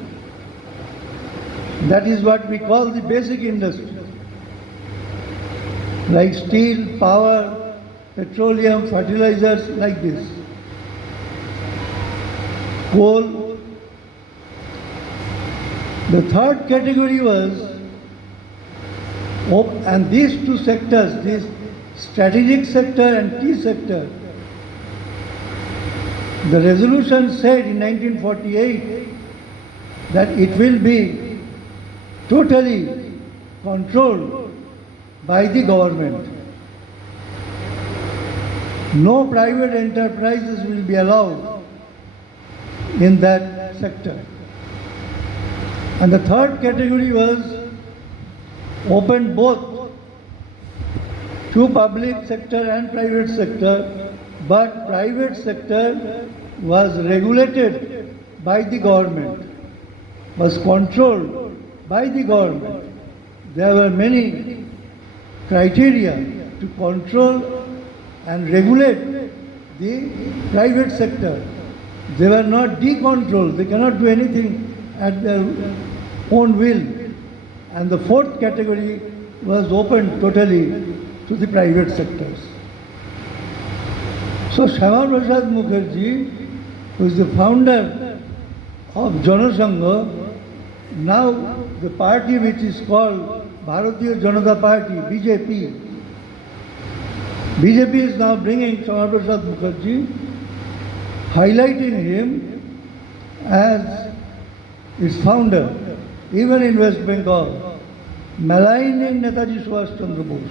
That is what we call the basic industry, like steel, power, petroleum, fertilizers, like this. Coal. The third category was, and these two sectors, this strategic sector and key sector, the resolution said in 1948 that it will be totally controlled by the government. No private enterprises will be allowed in that sector. And the third category was open both to public sector and private sector, but private sector was regulated by the government, was controlled by the government. There were many criteria to control and regulate the private sector. They were not decontrolled. They cannot do anything at their own will. And the fourth category was open totally to the private sectors. So Shyama Prasad Mukherjee, who is the founder of Janasangha, now the party which is called Bharatiya Janata Party, BJP. BJP is now bringing Shyama Prasad Mukherjee, highlighting him as its founder, even in West Bengal, maligning Netaji Subhash Chandra Bose.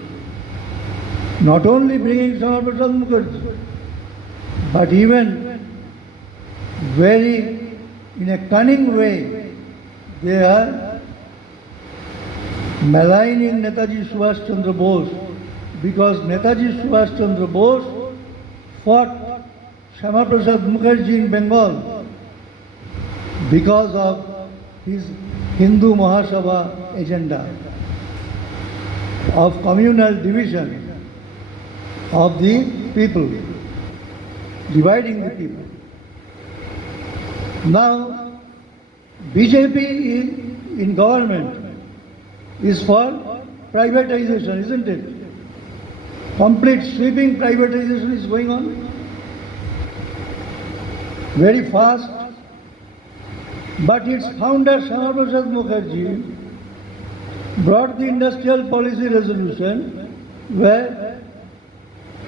Not only bringing Shyama Prasad Mukherjee, but even in a cunning way, they are maligning Netaji Subhash Chandra Bose, because Netaji Subhash Chandra Bose fought Shyama Prasad Mukherjee in Bengal because of his Hindu Mahasabha agenda of communal division of the people, dividing the people. Now, BJP in government is for privatization, isn't it? Complete sweeping privatization is going on very fast. But its founder, Shyama Prasad Mukherjee, brought the industrial policy resolution where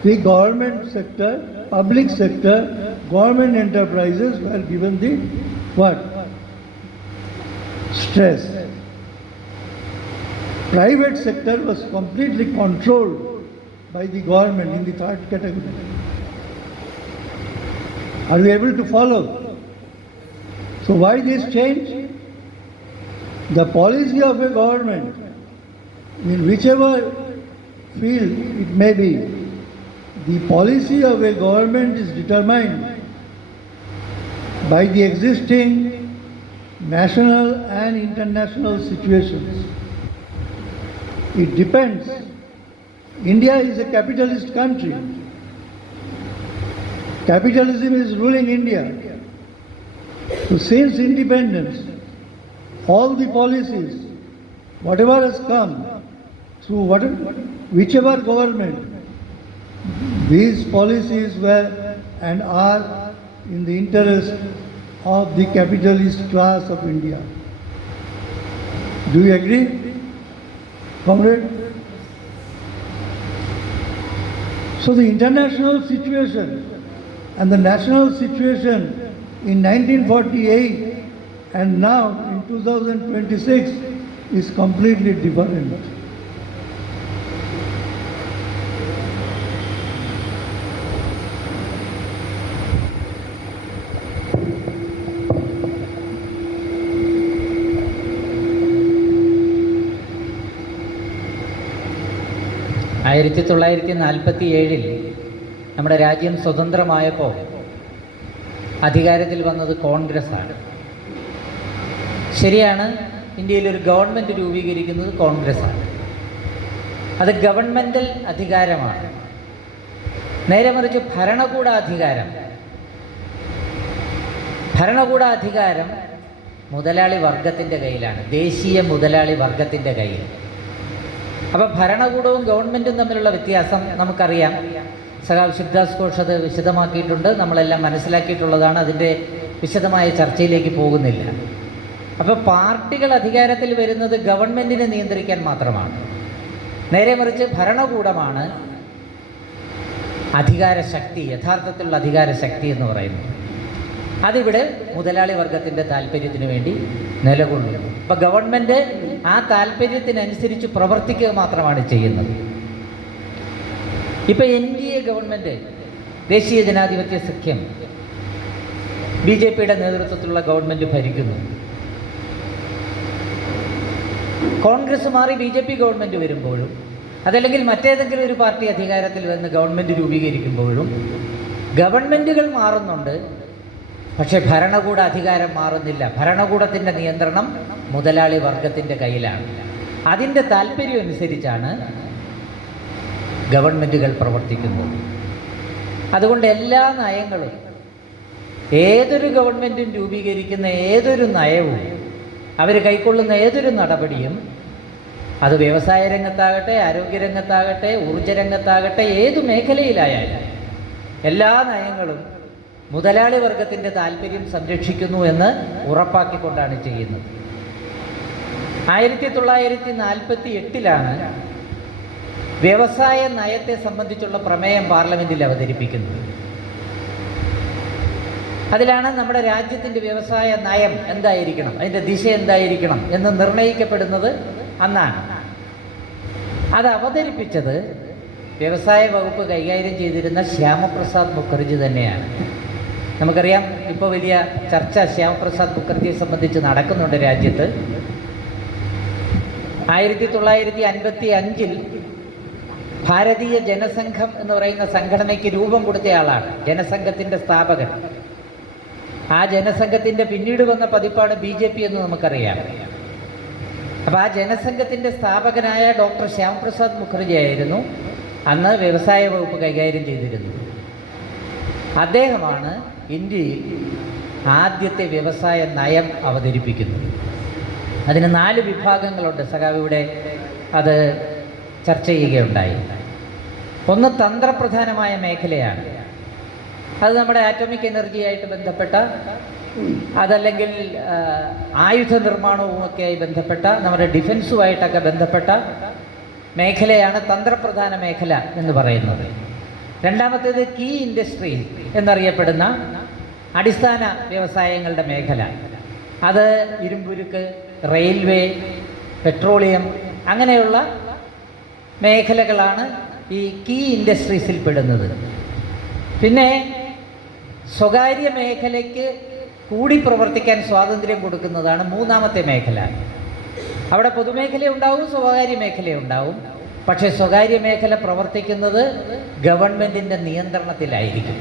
the government sector, public sector, government enterprises were given the what? Stress. Private sector was completely controlled by the government in the third category. Are we able to follow? So why this change? The policy of a government, in whichever field it may be, the policy of a government is determined by the existing national and international situations. It depends. India is a capitalist country. Capitalism is ruling India. So since independence, all the policies, whatever has come through whichever government, these policies were and are in the interest of the capitalist class of India. Do you agree, comrade? So the international situation and the national situation in 1948 and now in 2026 is completely different. ആയിരത്തി 1947 നമ്മുടെ രാജ്യം സ്വതന്ത്രമായപ്പോൾ അധികാരത്തിൽ വന്നത് കോൺഗ്രസ്സാണ്. ശരിയാണ്, ഇന്ത്യയിൽ ഒരു ഗവൺമെൻറ് രൂപീകരിക്കുന്നത് കോൺഗ്രസ്സാണ്. അത് ഗവൺമെൻ്റൽ അധികാരമാണ്. നേരെ മറിച്ച് ഭരണകൂടാധികാരം മുതലാളി വർഗത്തിൻ്റെ കയ്യിലാണ്, ദേശീയ മുതലാളി വർഗത്തിൻ്റെ കയ്യിൽ. അപ്പോൾ ഭരണകൂടവും ഗവൺമെൻറ്റും തമ്മിലുള്ള വ്യത്യാസം നമുക്കറിയാം. സഖാവ് ശിവദാസ് ഘോഷ് അത് വിശദമാക്കിയിട്ടുണ്ട്, നമ്മളെല്ലാം മനസ്സിലാക്കിയിട്ടുള്ളതാണ്. അതിൻ്റെ വിശദമായ ചർച്ചയിലേക്ക് പോകുന്നില്ല. അപ്പോൾ പാർട്ടികൾ അധികാരത്തിൽ വരുന്നത് ഗവൺമെൻറ്റിനെ നിയന്ത്രിക്കാൻ മാത്രമാണ്. നേരെ മറിച്ച് ഭരണകൂടമാണ് അധികാരശക്തി, യഥാർത്ഥത്തിലുള്ള അധികാരശക്തി എന്ന് പറയുന്നത്. അതിവിടെ മുതലാളി വർഗത്തിൻ്റെ താല്പര്യത്തിന് വേണ്ടി നിലകൊള്ളുന്നു. അപ്പോൾ ഗവൺമെൻറ് ആ താല്പര്യത്തിനനുസരിച്ച് പ്രവർത്തിക്കുക മാത്രമാണ് ചെയ്യുന്നത്. ഇപ്പോൾ NDA ഗവൺമെൻറ്, ദേശീയ ജനാധിപത്യ സഖ്യം, BJPയുടെ നേതൃത്വത്തിലുള്ള ഗവൺമെൻറ് ഭരിക്കുന്നു. കോൺഗ്രസ് മാറി BJP ഗവൺമെൻറ് വരുമ്പോഴും, അതല്ലെങ്കിൽ മറ്റേതെങ്കിലും ഒരു പാർട്ടി അധികാരത്തിൽ വന്ന് ഗവൺമെൻറ് രൂപീകരിക്കുമ്പോഴും ഗവൺമെൻറ്റുകൾ മാറുന്നുണ്ട്, പക്ഷേ ഭരണകൂട അധികാരം മാറുന്നില്ല. ഭരണകൂടത്തിൻ്റെ നിയന്ത്രണം മുതലാളി വർഗത്തിൻ്റെ കയ്യിലാണ്. അതിൻ്റെ താല്പര്യം അനുസരിച്ചാണ് ഗവൺമെൻറ്റുകൾ പ്രവർത്തിക്കുന്നത്. അതുകൊണ്ട് എല്ലാ നയങ്ങളും, ഏതൊരു ഗവൺമെൻറ്റും രൂപീകരിക്കുന്ന ഏതൊരു നയവും, അവർ കൈക്കൊള്ളുന്ന ഏതൊരു നടപടിയും, അത് വ്യവസായ രംഗത്താകട്ടെ, ആരോഗ്യരംഗത്താകട്ടെ, ഊർജ്ജരംഗത്താകട്ടെ, ഏതു മേഖലയിലായാലും എല്ലാ നയങ്ങളും മുതലാളി വർഗത്തിൻ്റെ താല്പര്യം സംരക്ഷിക്കുന്നു എന്ന് ഉറപ്പാക്കിക്കൊണ്ടാണ് ചെയ്യുന്നത്. 1948 വ്യവസായ നയത്തെ സംബന്ധിച്ചുള്ള പ്രമേയം പാർലമെൻറ്റിൽ അവതരിപ്പിക്കുന്നത്. അതിലാണ് നമ്മുടെ രാജ്യത്തിൻ്റെ വ്യവസായ നയം എന്തായിരിക്കണം, അതിൻ്റെ ദിശ എന്തായിരിക്കണം എന്ന് നിർണയിക്കപ്പെടുന്നത് അന്നാണ്. അത് അവതരിപ്പിച്ചത് വ്യവസായ വകുപ്പ് കൈകാര്യം ചെയ്തിരുന്ന ശ്യാമപ്രസാദ് മുഖർജി തന്നെയാണ്. നമുക്കറിയാം, ഇപ്പോൾ വലിയ ചർച്ച ശ്യാമപ്രസാദ് മുഖർജിയെ സംബന്ധിച്ച് നടക്കുന്നുണ്ട് രാജ്യത്ത്. 1955 ഭാരതീയ ജനസംഘം എന്ന് പറയുന്ന സംഘടനയ്ക്ക് രൂപം കൊടുത്തയാളാണ്, ജനസംഘത്തിൻ്റെ സ്ഥാപകൻ. ആ ജനസംഘത്തിൻ്റെ പിന്നീട് വന്ന പതിപ്പാണ് BJP എന്ന് നമുക്കറിയാം. അപ്പോൾ ആ ജനസംഘത്തിൻ്റെ സ്ഥാപകനായ ഡോക്ടർ ശ്യാമപ്രസാദ് മുഖർജി ആയിരുന്നു അന്ന് വ്യവസായ വകുപ്പ് കൈകാര്യം ചെയ്തിരുന്നത്. അദ്ദേഹമാണ് ഇന്ത്യയിൽ ആദ്യത്തെ വ്യവസായ നയം അവതരിപ്പിക്കുന്നത്. അതിന് 4 വിഭാഗങ്ങളുണ്ട്. സഖാവ് ഇവിടെ അത് ചർച്ച ചെയ്യുകയുണ്ടായി. ഒന്ന് തന്ത്രപ്രധാനമായ മേഖലയാണ്. അത് നമ്മുടെ ആറ്റോമിക് എനർജിയായിട്ട് ബന്ധപ്പെട്ട, അതല്ലെങ്കിൽ ആയുധ നിർമ്മാണവുമൊക്കെയായി ബന്ധപ്പെട്ട, നമ്മുടെ ഡിഫൻസുമായിട്ടൊക്കെ ബന്ധപ്പെട്ട മേഖലയാണ് തന്ത്രപ്രധാന മേഖല എന്ന് പറയുന്നത്. രണ്ടാമത്തേത് കീ ഇൻഡസ്ട്രി എന്നറിയപ്പെടുന്ന അടിസ്ഥാന വ്യവസായങ്ങളുടെ മേഖല. അത് ഇരുമ്പുരുക്ക്, റെയിൽവേ, പെട്രോളിയം, അങ്ങനെയുള്ള മേഖലകളാണ് ഈ കീ ഇൻഡസ്ട്രീസിൽ പെടുന്നത്. പിന്നെ സ്വകാര്യ മേഖലയ്ക്ക് കൂടി പ്രവർത്തിക്കാൻ സ്വാതന്ത്ര്യം കൊടുക്കുന്നതാണ് മൂന്നാമത്തെ മേഖല. അവിടെ പൊതുമേഖലയുണ്ടാവും, സ്വകാര്യ മേഖലയുണ്ടാവും. പക്ഷേ സ്വകാര്യ മേഖല പ്രവർത്തിക്കുന്നത് ഗവൺമെൻറ്റിൻ്റെ നിയന്ത്രണത്തിലായിരിക്കും.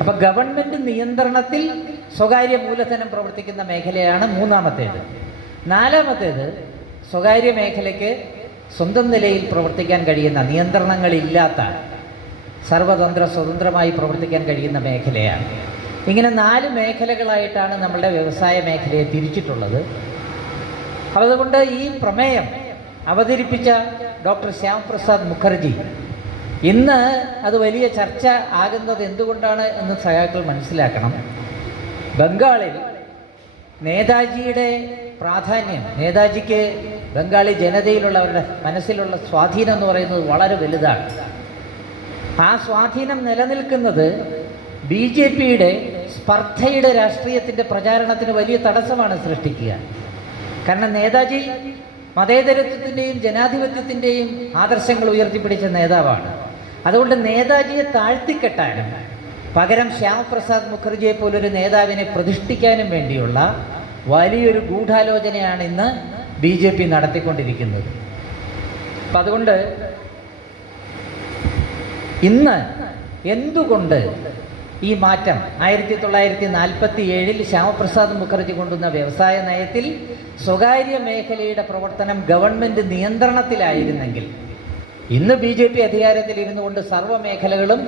അപ്പോൾ ഗവൺമെൻറ് നിയന്ത്രണത്തിൽ സ്വകാര്യ മൂലധനം പ്രവർത്തിക്കുന്ന മേഖലയാണ് മൂന്നാമത്തേത്. നാലാമത്തേത് സ്വകാര്യ മേഖലയ്ക്ക് സ്വന്തം നിലയിൽ പ്രവർത്തിക്കാൻ കഴിയുന്ന, നിയന്ത്രണങ്ങളില്ലാത്ത, സർവതന്ത്ര സ്വതന്ത്രമായി പ്രവർത്തിക്കാൻ കഴിയുന്ന മേഖലയാണ്. ഇങ്ങനെ 4 മേഖലകളായിട്ടാണ് നമ്മളുടെ വ്യവസായ മേഖലയെ തിരിച്ചിട്ടുള്ളത്. അതുകൊണ്ട് ഈ പ്രമേയം അവതരിപ്പിച്ച ഡോക്ടർ ശ്യാമപ്രസാദ് മുഖർജി ഇന്ന് അത് വലിയ ചർച്ച ആകുന്നത് എന്തുകൊണ്ടാണ് എന്ന് സഖാക്കൾ മനസ്സിലാക്കണം. ബംഗാളിൽ നേതാജിയുടെ പ്രാധാന്യം, നേതാജിക്ക് ബംഗാളി ജനതയിലുള്ളവരുടെ മനസ്സിലുള്ള സ്വാധീനം എന്ന് പറയുന്നത് വളരെ വലുതാണ്. ആ സ്വാധീനം നിലനിൽക്കുന്നത് BJPയുടെ സ്പർദ്ധയുടെ രാഷ്ട്രീയത്തിൻ്റെ പ്രചാരണത്തിന് വലിയ തടസ്സമാണ് സൃഷ്ടിക്കുക. കാരണം നേതാജി മതേതരത്വത്തിൻ്റെയും ജനാധിപത്യത്തിൻ്റെയും ആദർശങ്ങൾ ഉയർത്തിപ്പിടിച്ച നേതാവാണ്. അതുകൊണ്ട് നേതാജിയെ താഴ്ത്തിക്കെട്ടാനും പകരം ശ്യാമപ്രസാദ് മുഖർജിയെ പോലൊരു നേതാവിനെ പ്രതിഷ്ഠിക്കാനും വേണ്ടിയുള്ള വലിയൊരു ഗൂഢാലോചനയാണ് ഇന്ന് BJP നടത്തിക്കൊണ്ടിരിക്കുന്നത്. അപ്പം അതുകൊണ്ട് ഇന്ന് എന്തുകൊണ്ട് ഈ മാറ്റം 1947 ശ്യാമപ്രസാദ് മുഖർജി കൊണ്ടുവന്ന വ്യവസായ നയത്തിൽ സ്വകാര്യ മേഖലയുടെ പ്രവർത്തനം ഗവൺമെൻറ് നിയന്ത്രണത്തിലായിരുന്നെങ്കിൽ ഇന്ന് BJP അധികാരത്തിലിരുന്നു കൊണ്ട് സർവ്വമേഖലകളും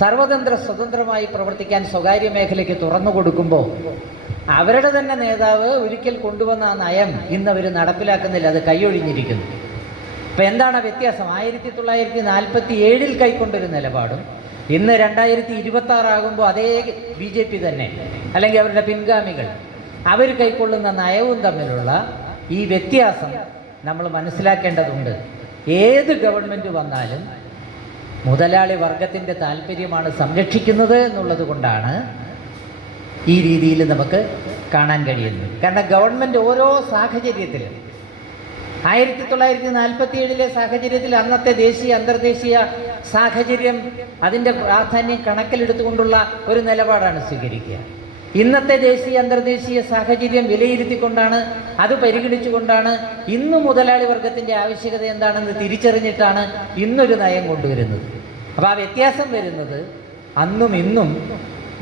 സർവതന്ത്ര സ്വതന്ത്രമായി പ്രവർത്തിക്കാൻ സ്വകാര്യ മേഖലയ്ക്ക് തുറന്നു കൊടുക്കുമ്പോൾ അവരുടെ തന്നെ നേതാവ് ഒരിക്കൽ കൊണ്ടുവന്ന ആ നയം ഇന്നവർ നടപ്പിലാക്കുന്നില്ല, അത് കൈയൊഴിഞ്ഞിരിക്കുന്നു. അപ്പം എന്താണ് വ്യത്യാസം? 1947 കൈക്കൊണ്ടൊരു നിലപാടും ഇന്ന് 2026 ആകുമ്പോൾ അതേ BJP തന്നെ അല്ലെങ്കിൽ അവരുടെ പിൻഗാമികൾ അവർ കൈക്കൊള്ളുന്ന നയവും തമ്മിലുള്ള ഈ വ്യത്യാസം നമ്മൾ മനസ്സിലാക്കേണ്ടതുണ്ട്. ഏത് ഗവൺമെൻറ് വന്നാലും മുതലാളി വർഗത്തിൻ്റെ താല്പര്യമാണ് സംരക്ഷിക്കുന്നത് എന്നുള്ളത് കൊണ്ടാണ് ഈ രീതിയിൽ നമുക്ക് കാണാൻ കഴിയുന്നത്. കാരണം ഗവൺമെൻറ് ഓരോ സാഹചര്യത്തിലും 1947 സാഹചര്യത്തിൽ അന്നത്തെ ദേശീയ അന്തർദേശീയ സാഹചര്യം അതിൻ്റെ പ്രാധാന്യം കണക്കിലെടുത്തുകൊണ്ടുള്ള ഒരു നിലപാടാണ് സ്വീകരിക്കുക. ഇന്നത്തെ ദേശീയ അന്തർദേശീയ സാഹചര്യം വിലയിരുത്തിക്കൊണ്ടാണ്, അത് പരിഗണിച്ചുകൊണ്ടാണ് ഇന്ന് മുതലാളി വർഗത്തിൻ്റെ ആവശ്യകത എന്താണെന്ന് തിരിച്ചറിഞ്ഞിട്ടാണ് ഇന്നൊരു നയം കൊണ്ടുവരുന്നത്. അപ്പോൾ ആ വ്യത്യാസം വരുന്നത് അന്നും ഇന്നും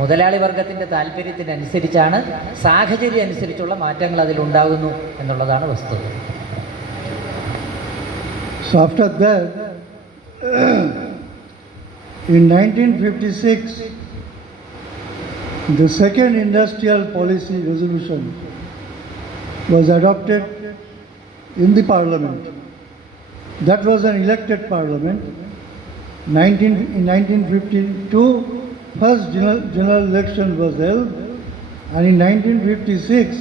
മുതലാളി വർഗത്തിൻ്റെ താല്പര്യത്തിനനുസരിച്ചാണ്, സാഹചര്യം അനുസരിച്ചുള്ള മാറ്റങ്ങൾ അതിലുണ്ടാകുന്നു എന്നുള്ളതാണ് വസ്തുത. So after that, in 1956, the second industrial policy resolution was adopted in the parliament. That was an elected parliament. In 1952, first general election was held, and in 1956,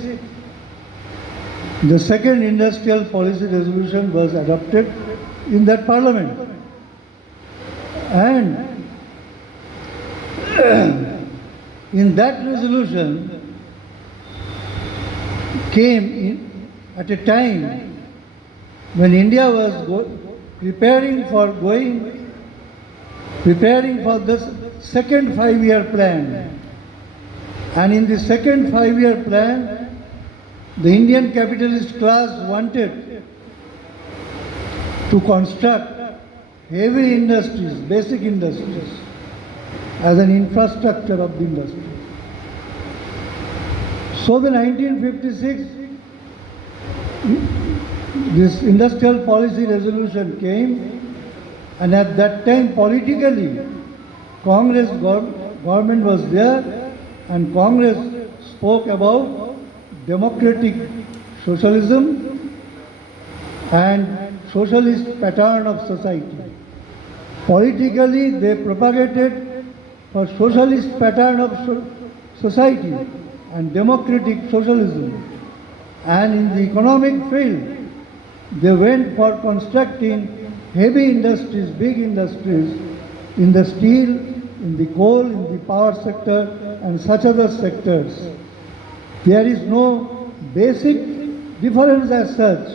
the second industrial policy resolution was adopted in that parliament. And in that resolution came in at a time when India was preparing for this second 5-year plan. And in the second 5-year plan, the Indian capitalist class wanted to construct heavy industries, basic industries, as an infrastructure of the industry. So the 1956, this industrial policy resolution came, and at that time politically, Congress government was there, and Congress spoke about democratic socialism and socialist pattern of society. Politically, they propagated for socialist pattern of society and democratic socialism. And in the economic field, they went for constructing heavy industries, big industries, in the steel, in the coal, in the power sector, and such other sectors. There is no basic difference as such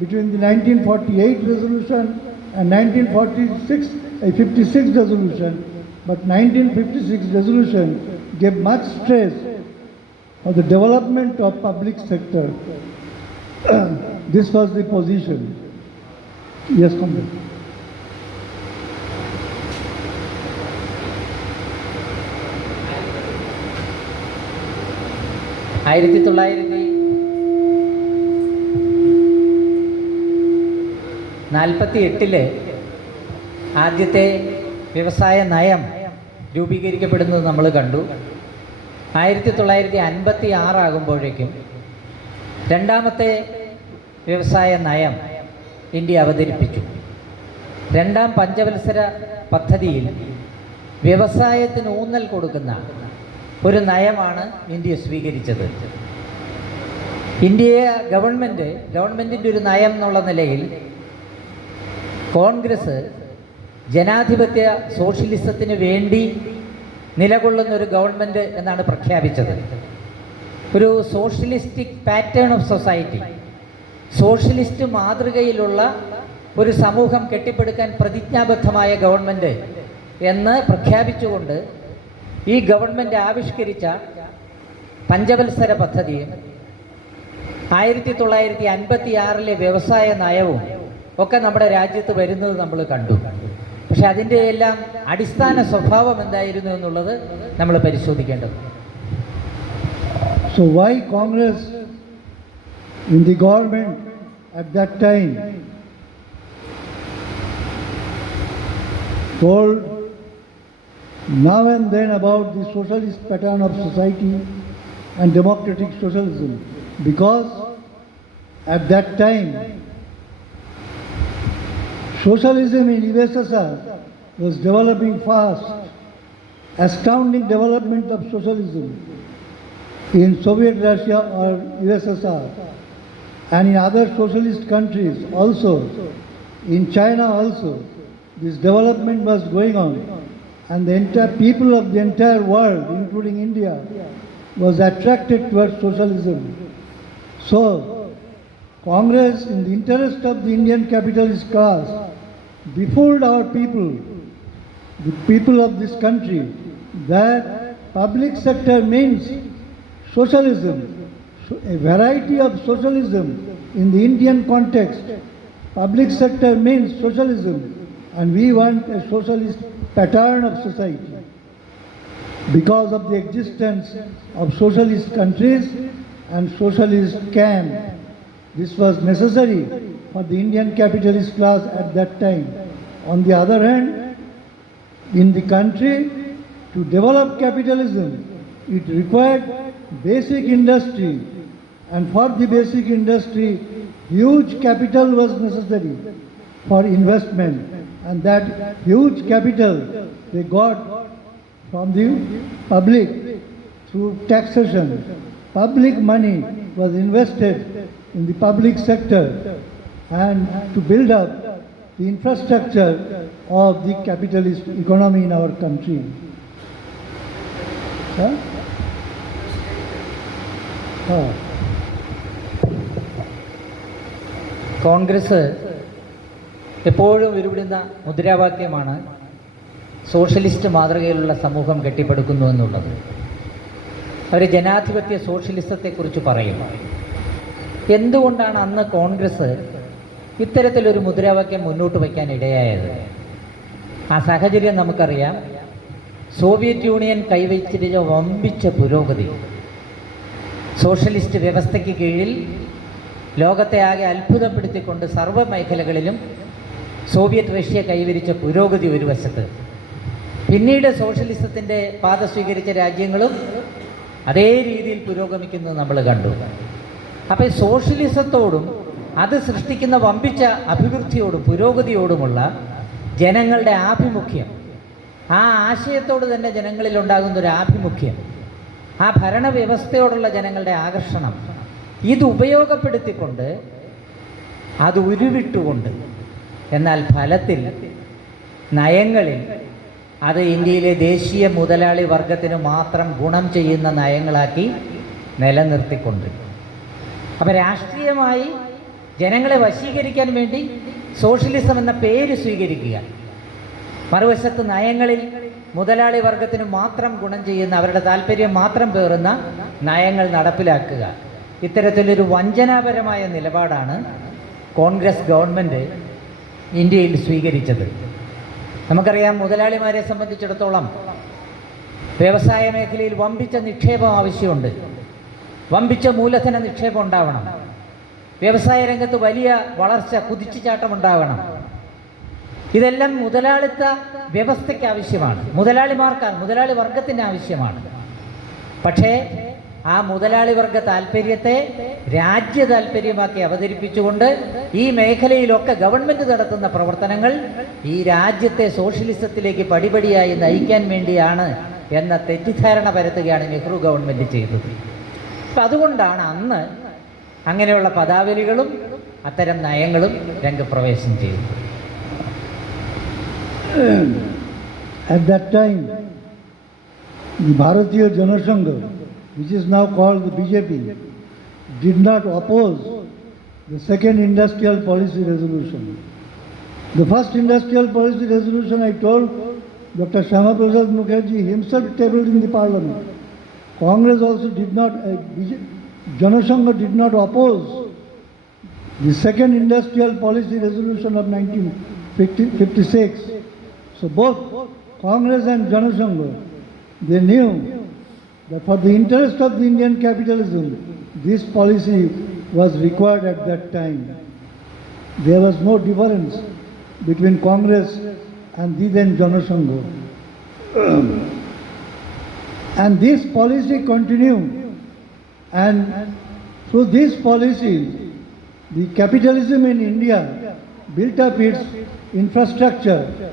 between the 1948 resolution and 1956 resolution, but 1956 resolution gave much stress on the development of public sector. This was the position. Yes, Comrade. ആയിരത്തി 1948 ആദ്യത്തെ വ്യവസായ നയം രൂപീകരിക്കപ്പെടുന്നത് നമ്മൾ കണ്ടു. 1956 ആകുമ്പോഴേക്കും രണ്ടാമത്തെ വ്യവസായ നയം ഇന്ത്യ അവതരിപ്പിച്ചു. രണ്ടാം പഞ്ചവത്സര പദ്ധതിയിൽ വ്യവസായത്തിന് ഊന്നൽ കൊടുക്കുന്ന ഒരു നയമാണ് ഇന്ത്യ സ്വീകരിച്ചത്. ഗവൺമെൻറ്റിൻ്റെ ഒരു നയം എന്നുള്ള നിലയിൽ കോൺഗ്രസ് ജനാധിപത്യ സോഷ്യലിസത്തിന് വേണ്ടി നിലകൊള്ളുന്ന ഒരു ഗവൺമെൻറ് എന്നാണ് പ്രഖ്യാപിച്ചത്. ഒരു socialistic pattern of society, socialist മാതൃകയിലുള്ള ഒരു സമൂഹം കെട്ടിപ്പടുക്കാൻ പ്രതിജ്ഞാബദ്ധമായ ഗവൺമെൻറ് എന്ന് പ്രഖ്യാപിച്ചുകൊണ്ട് ഈ ഗവൺമെൻറ് ആവിഷ്കരിച്ച പഞ്ചവത്സര പദ്ധതിയും 1956 വ്യവസായ നയവും ഒക്കെ നമ്മുടെ രാജ്യത്ത് വരുന്നത് നമ്മൾ കണ്ടു. പക്ഷെ അതിൻ്റെ എല്ലാം അടിസ്ഥാന സ്വഭാവം എന്തായിരുന്നു എന്നുള്ളത് നമ്മൾ പരിശോധിക്കേണ്ടത്. So why Congress in the government at that time told now and then about the socialist pattern of society and democratic socialism? Because at that time socialism in USSR was developing fast, astounding development of socialism in Soviet Russia or USSR and in other socialist countries also, in China also. This development was going on and the entire people of the entire world, including India, was attracted towards socialism. So, Congress, in the interest of the Indian capitalist class, befooled our people, the people of this country, that public sector means socialism, a variety of socialism in the Indian context. Public sector means socialism, and we want a socialist pattern of society. Because of the existence of socialist countries and socialist camp, this was necessary for the Indian capitalist class at that time. On the other hand, in the country, to develop capitalism, it required basic industry, and for the basic industry, huge capital was necessary for investment, and that huge capital they got from the public through taxation. Public money was invested in the public sector and to build up the infrastructure of the capitalist economy in our country. Huh? Congress എപ്പോഴും ഉരുവിടുന്ന മുദ്രാവാക്യമാണ് സോഷ്യലിസ്റ്റ് മാതൃകയിലുള്ള സമൂഹം കെട്ടിപ്പടുക്കുന്നു എന്നുള്ളത്. അവർ ജനാധിപത്യ സോഷ്യലിസത്തെക്കുറിച്ച് പറയും. എന്തുകൊണ്ടാണ് അന്ന് കോൺഗ്രസ് ഇത്തരത്തിലൊരു മുദ്രാവാക്യം മുന്നോട്ട് വയ്ക്കാൻ ഇടയായത്? ആ സാഹചര്യം നമുക്കറിയാം. സോവിയറ്റ് യൂണിയൻ കൈവച്ചിരിച്ച വമ്പിച്ച പുരോഗതി, സോഷ്യലിസ്റ്റ് വ്യവസ്ഥയ്ക്ക് കീഴിൽ ലോകത്തെ ആകെ അത്ഭുതപ്പെടുത്തിക്കൊണ്ട് സർവ്വ മേഖലകളിലും സോവിയറ്റ് റഷ്യ കൈവരിച്ച പുരോഗതി ഒരു വശത്ത്, പിന്നീട് സോഷ്യലിസത്തിൻ്റെ പാത സ്വീകരിച്ച രാജ്യങ്ങളും അതേ രീതിയിൽ പുരോഗമിക്കുന്നത് നമ്മൾ കണ്ടു. അപ്പോൾ ഈ സോഷ്യലിസത്തോടും അത് സൃഷ്ടിക്കുന്ന വമ്പിച്ച അഭിവൃദ്ധിയോടും പുരോഗതിയോടുമുള്ള ജനങ്ങളുടെ ആഭിമുഖ്യം, ആ ആശയത്തോട് തന്നെ ജനങ്ങളിലുണ്ടാകുന്നൊരു ആഭിമുഖ്യം, ആ ഭരണവ്യവസ്ഥയോടുള്ള ജനങ്ങളുടെ ആകർഷണം, ഇത് ഉപയോഗപ്പെടുത്തിക്കൊണ്ട് അത് ഉരുവിട്ടുകൊണ്ട്, എന്നാൽ ഫലത്തിൽ നയങ്ങളിൽ അത് ഇന്ത്യയിലെ ദേശീയ മുതലാളി വർഗത്തിന് മാത്രം ഗുണം ചെയ്യുന്ന നയങ്ങളാക്കി നിലനിർത്തിക്കൊണ്ട്, അപ്പോൾ രാഷ്ട്രീയമായി ജനങ്ങളെ വശീകരിക്കാൻ വേണ്ടി സോഷ്യലിസം എന്ന പേര് സ്വീകരിക്കുക, മറുവശത്ത് നയങ്ങളിൽ മുതലാളി വർഗത്തിന് മാത്രം ഗുണം ചെയ്യുന്ന, അവരുടെ താല്പര്യം മാത്രം പേറുന്ന നയങ്ങൾ നടപ്പിലാക്കുക. ഇത്തരത്തിലൊരു വഞ്ചനാപരമായ നിലപാടാണ് കോൺഗ്രസ് ഗവൺമെൻറ് ഇന്ത്യയിൽ സ്വീകരിച്ചത്. നമുക്കറിയാം, മുതലാളിമാരെ സംബന്ധിച്ചിടത്തോളം വ്യവസായ മേഖലയിൽ വമ്പിച്ച നിക്ഷേപം ആവശ്യമുണ്ട്, വമ്പിച്ച മൂലധന നിക്ഷേപം ഉണ്ടാവണം, വ്യവസായ രംഗത്ത് വലിയ വളർച്ച, കുതിച്ചുചാട്ടമുണ്ടാകണം. ഇതെല്ലാം മുതലാളിത്ത വ്യവസ്ഥയ്ക്ക് ആവശ്യമാണ്, മുതലാളി വർഗത്തിന് ആവശ്യമാണ്. പക്ഷേ ആ മുതലാളി വർഗ താല്പര്യത്തെ രാജ്യ താല്പര്യമാക്കി അവതരിപ്പിച്ചുകൊണ്ട് ഈ മേഖലയിലൊക്കെ ഗവൺമെൻറ് നടത്തുന്ന പ്രവർത്തനങ്ങൾ ഈ രാജ്യത്തെ സോഷ്യലിസത്തിലേക്ക് പടിപടിയായി നയിക്കാൻ വേണ്ടിയാണ് എന്ന തെറ്റിദ്ധാരണ പരത്തുകയാണ് നെഹ്റു ഗവൺമെൻറ് ചെയ്തത്. അപ്പം അതുകൊണ്ടാണ് അന്ന് അങ്ങനെയുള്ള പദാവലികളും അത്തരം നയങ്ങളും രംഗപ്രവേശം ചെയ്തത്. At that time, the Bharatiya Janasangha, which is now called the BJP, did not oppose the second industrial policy resolution. The first industrial policy resolution, I told, Dr. Shyama Prasad Mukherjee himself tabled in the parliament. Congress also did not, Janasangha did not oppose the second industrial policy resolution of 1956, So both Congress and Janasangha, they knew that for the interest of the Indian capitalism, this policy was required at that time. There was no difference between Congress and the then Janasangha. And this policy continued, and through this policy, the capitalism in India built up its infrastructure,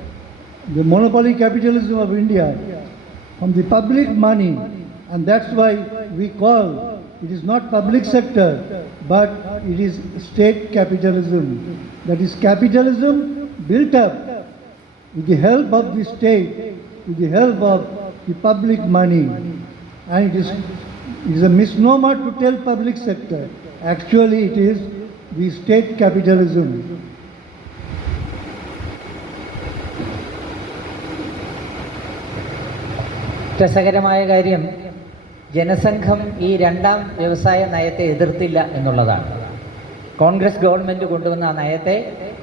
the monopoly capitalism of India, from the public money, and that's why we call it is not public sector, but it is state capitalism. That is capitalism built up with the help of the state, with the help of the public money. And it is a misnomer to tell public sector. Actually, it is the state capitalism. രസകരമായ കാര്യം, ജനസംഘം ഈ രണ്ടാം വ്യവസായ നയത്തെ എതിർത്തില്ല എന്നുള്ളതാണ്. കോൺഗ്രസ് ഗവൺമെൻറ് കൊണ്ടുവന്ന ആ നയത്തെ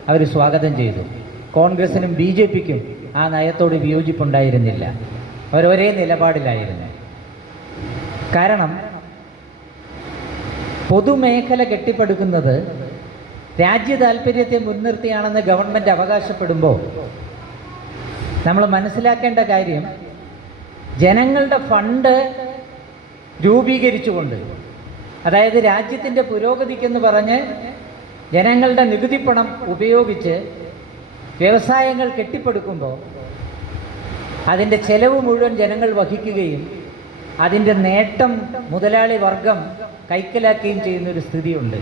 അവർ സ്വാഗതം ചെയ്തു. കോൺഗ്രസിനും ബി ജെ പിക്കും ആ നയത്തോട് വിയോജിപ്പുണ്ടായിരുന്നില്ല. അവരൊരേ നിലപാടിലായിരുന്നു. കാരണം പൊതുമേഖല കെട്ടിപ്പടുക്കുന്നത് രാജ്യ താല്പര്യത്തെ മുൻനിർത്തിയാണെന്ന് ഗവൺമെൻറ് അവകാശപ്പെടുമ്പോൾ നമ്മൾ മനസ്സിലാക്കേണ്ട കാര്യം, ജനങ്ങളുടെ ഫണ്ട് രൂപീകരിച്ചുകൊണ്ട്, അതായത് രാജ്യത്തിൻ്റെ പുരോഗതിക്കെന്ന് പറഞ്ഞ് ജനങ്ങളുടെ നികുതിപ്പണം ഉപയോഗിച്ച് വ്യവസായങ്ങൾ കെട്ടിപ്പടുക്കുമ്പോൾ അതിൻ്റെ ചെലവ് മുഴുവൻ ജനങ്ങൾ വഹിക്കുകയും അതിൻ്റെ നേട്ടം മുതലാളി വർഗം കൈക്കലാക്കുകയും ചെയ്യുന്നൊരു സ്ഥിതിയുണ്ട്.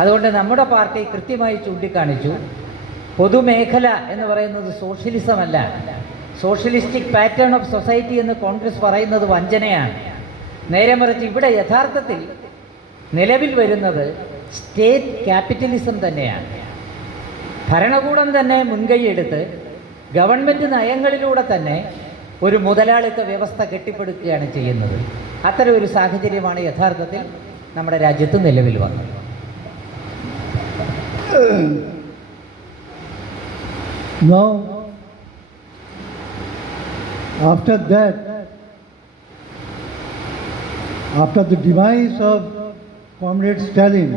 അതുകൊണ്ട് നമ്മുടെ പാർട്ടി കൃത്യമായി ചൂണ്ടിക്കാണിച്ചു, പൊതുമേഖല എന്ന് പറയുന്നത് സോഷ്യലിസമല്ല, സോഷ്യലിസ്റ്റിക് പാറ്റേൺ ഓഫ് സൊസൈറ്റി എന്ന് കോൺഗ്രസ് പറയുന്നത് വഞ്ചനയാണ്. നേരെ മറിച്ച് ഇവിടെ യഥാർത്ഥത്തിൽ നിലവിൽ വരുന്നത് സ്റ്റേറ്റ് ക്യാപിറ്റലിസം തന്നെയാണ്. ഭരണകൂടം തന്നെ മുൻകൈയെടുത്ത് ഗവൺമെൻറ് നയങ്ങളിലൂടെ തന്നെ ഒരു മുതലാളിത്ത വ്യവസ്ഥ കെട്ടിപ്പടുക്കുകയാണ് ചെയ്യുന്നത്. അത്തരം ഒരു സാഹചര്യമാണ് യഥാർത്ഥത്തിൽ നമ്മുടെ രാജ്യത്ത് നിലവിൽ വന്നത്. Now, after that, after the demise of Comrade Stalin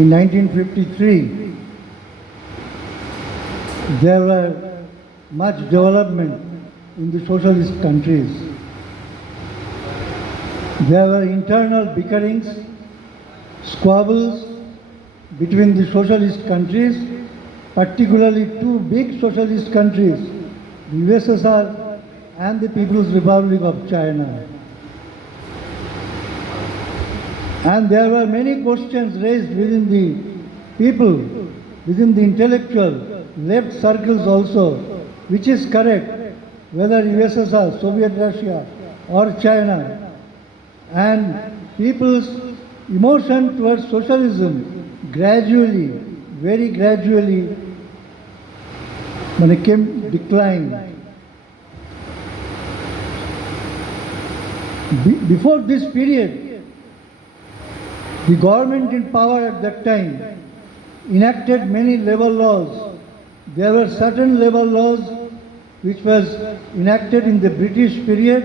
in 1953, there were much development in the socialist countries. There were internal bickerings, squabbles between the socialist countries, particularly two big socialist countries, the USSR and the People's Republic of China. And there were many questions raised within the people, within the intellectual left circles also, which is correct, whether USSR, Soviet Russia or China. And people's emotion towards socialism gradually, very gradually, decline. Before this period, the government in power at that time enacted many labor laws. There were certain labor laws which was enacted in the British period,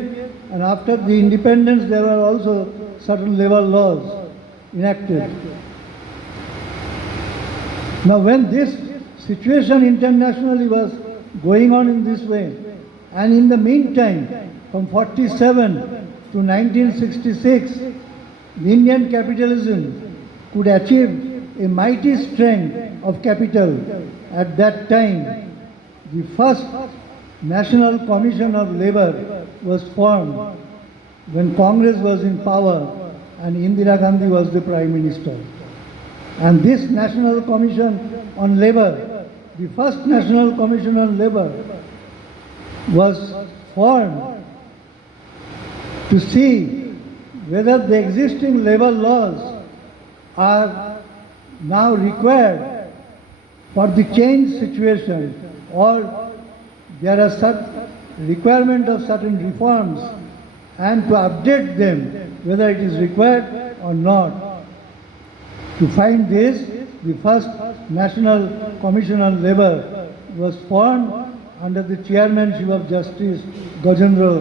and after the independence there were also certain labor laws enacted. Now when this situation internationally was going on in this way, and in the meantime, from 47 to 1966, the Indian capitalism could achieve a mighty strength of capital. At that time, the first National Commission of Labour was formed when Congress was in power and Indira Gandhi was the Prime Minister. And this National Commission on Labour, the first National Commission on Labour, was formed to see whether the existing labour laws are now required for the changed situation, or there are such requirement of certain reforms, and to update them whether it is required or not. To find this, the first National Commission on Labour was formed under the chairmanship of Justice Gajendra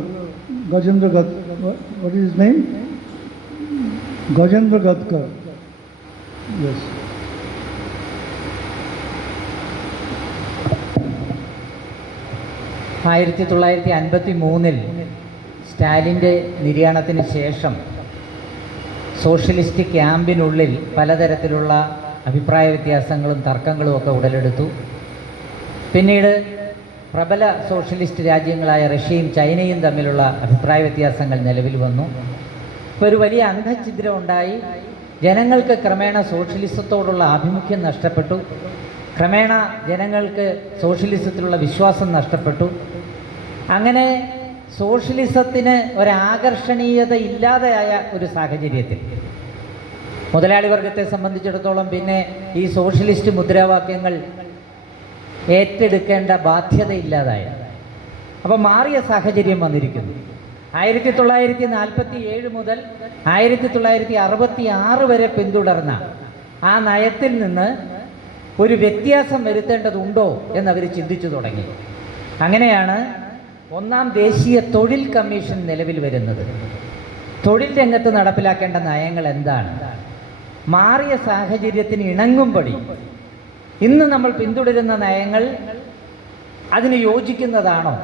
what is his name? Gajendra Gadkar. Yes. ആയിരത്തി 1953 സ്റ്റാലിൻ്റെ നിര്യാണത്തിന് ശേഷം സോഷ്യലിസ്റ്റ് ക്യാമ്പിനുള്ളിൽ പലതരത്തിലുള്ള അഭിപ്രായ വ്യത്യാസങ്ങളും തർക്കങ്ങളും ഒക്കെ ഉടലെടുത്തു. പിന്നീട് പ്രബല സോഷ്യലിസ്റ്റ് രാജ്യങ്ങളായ റഷ്യയും ചൈനയും തമ്മിലുള്ള അഭിപ്രായ വ്യത്യാസങ്ങൾ നിലവിൽ വന്നു. ഇപ്പോൾ ഒരു വലിയ അന്ധഛിദ്രം ഉണ്ടായി. ജനങ്ങൾക്ക് ക്രമേണ സോഷ്യലിസത്തോടുള്ള ആഭിമുഖ്യം നഷ്ടപ്പെട്ടു. ക്രമേണ ജനങ്ങൾക്ക് സോഷ്യലിസത്തിലുള്ള വിശ്വാസം നഷ്ടപ്പെട്ടു. അങ്ങനെ സോഷ്യലിസത്തിന് ഒരാകർഷണീയത ഇല്ലാതെയായ ഒരു സാഹചര്യത്തിൽ മുതലാളി വർഗത്തെ സംബന്ധിച്ചിടത്തോളം പിന്നെ ഈ സോഷ്യലിസ്റ്റ് മുദ്രാവാക്യങ്ങൾ ഏറ്റെടുക്കേണ്ട ബാധ്യതയില്ലാതായ അപ്പോൾ മാറിയ സാഹചര്യം വന്നിരിക്കുന്നു. 1947 മുതൽ 1966 വരെ പിന്തുടർന്ന ആ നയത്തിൽ നിന്ന് ഒരു വ്യത്യാസം വരുത്തേണ്ടതുണ്ടോ എന്നവർ ചിന്തിച്ചു തുടങ്ങി. അങ്ങനെയാണ് ഒന്നാം ദേശീയ തൊഴിൽ കമ്മീഷൻ നിലവിൽ വരുന്നത്. തൊഴിൽ രംഗത്ത് നടപ്പിലാക്കേണ്ട നയങ്ങൾ എന്താണ്? മാറിയ സാഹചര്യത്തിന് ഇണങ്ങുമ്പടി ഇന്ന് നമ്മൾ പിന്തുടരുന്ന നയങ്ങൾ അതിന് യോജിക്കുന്നതാണോ?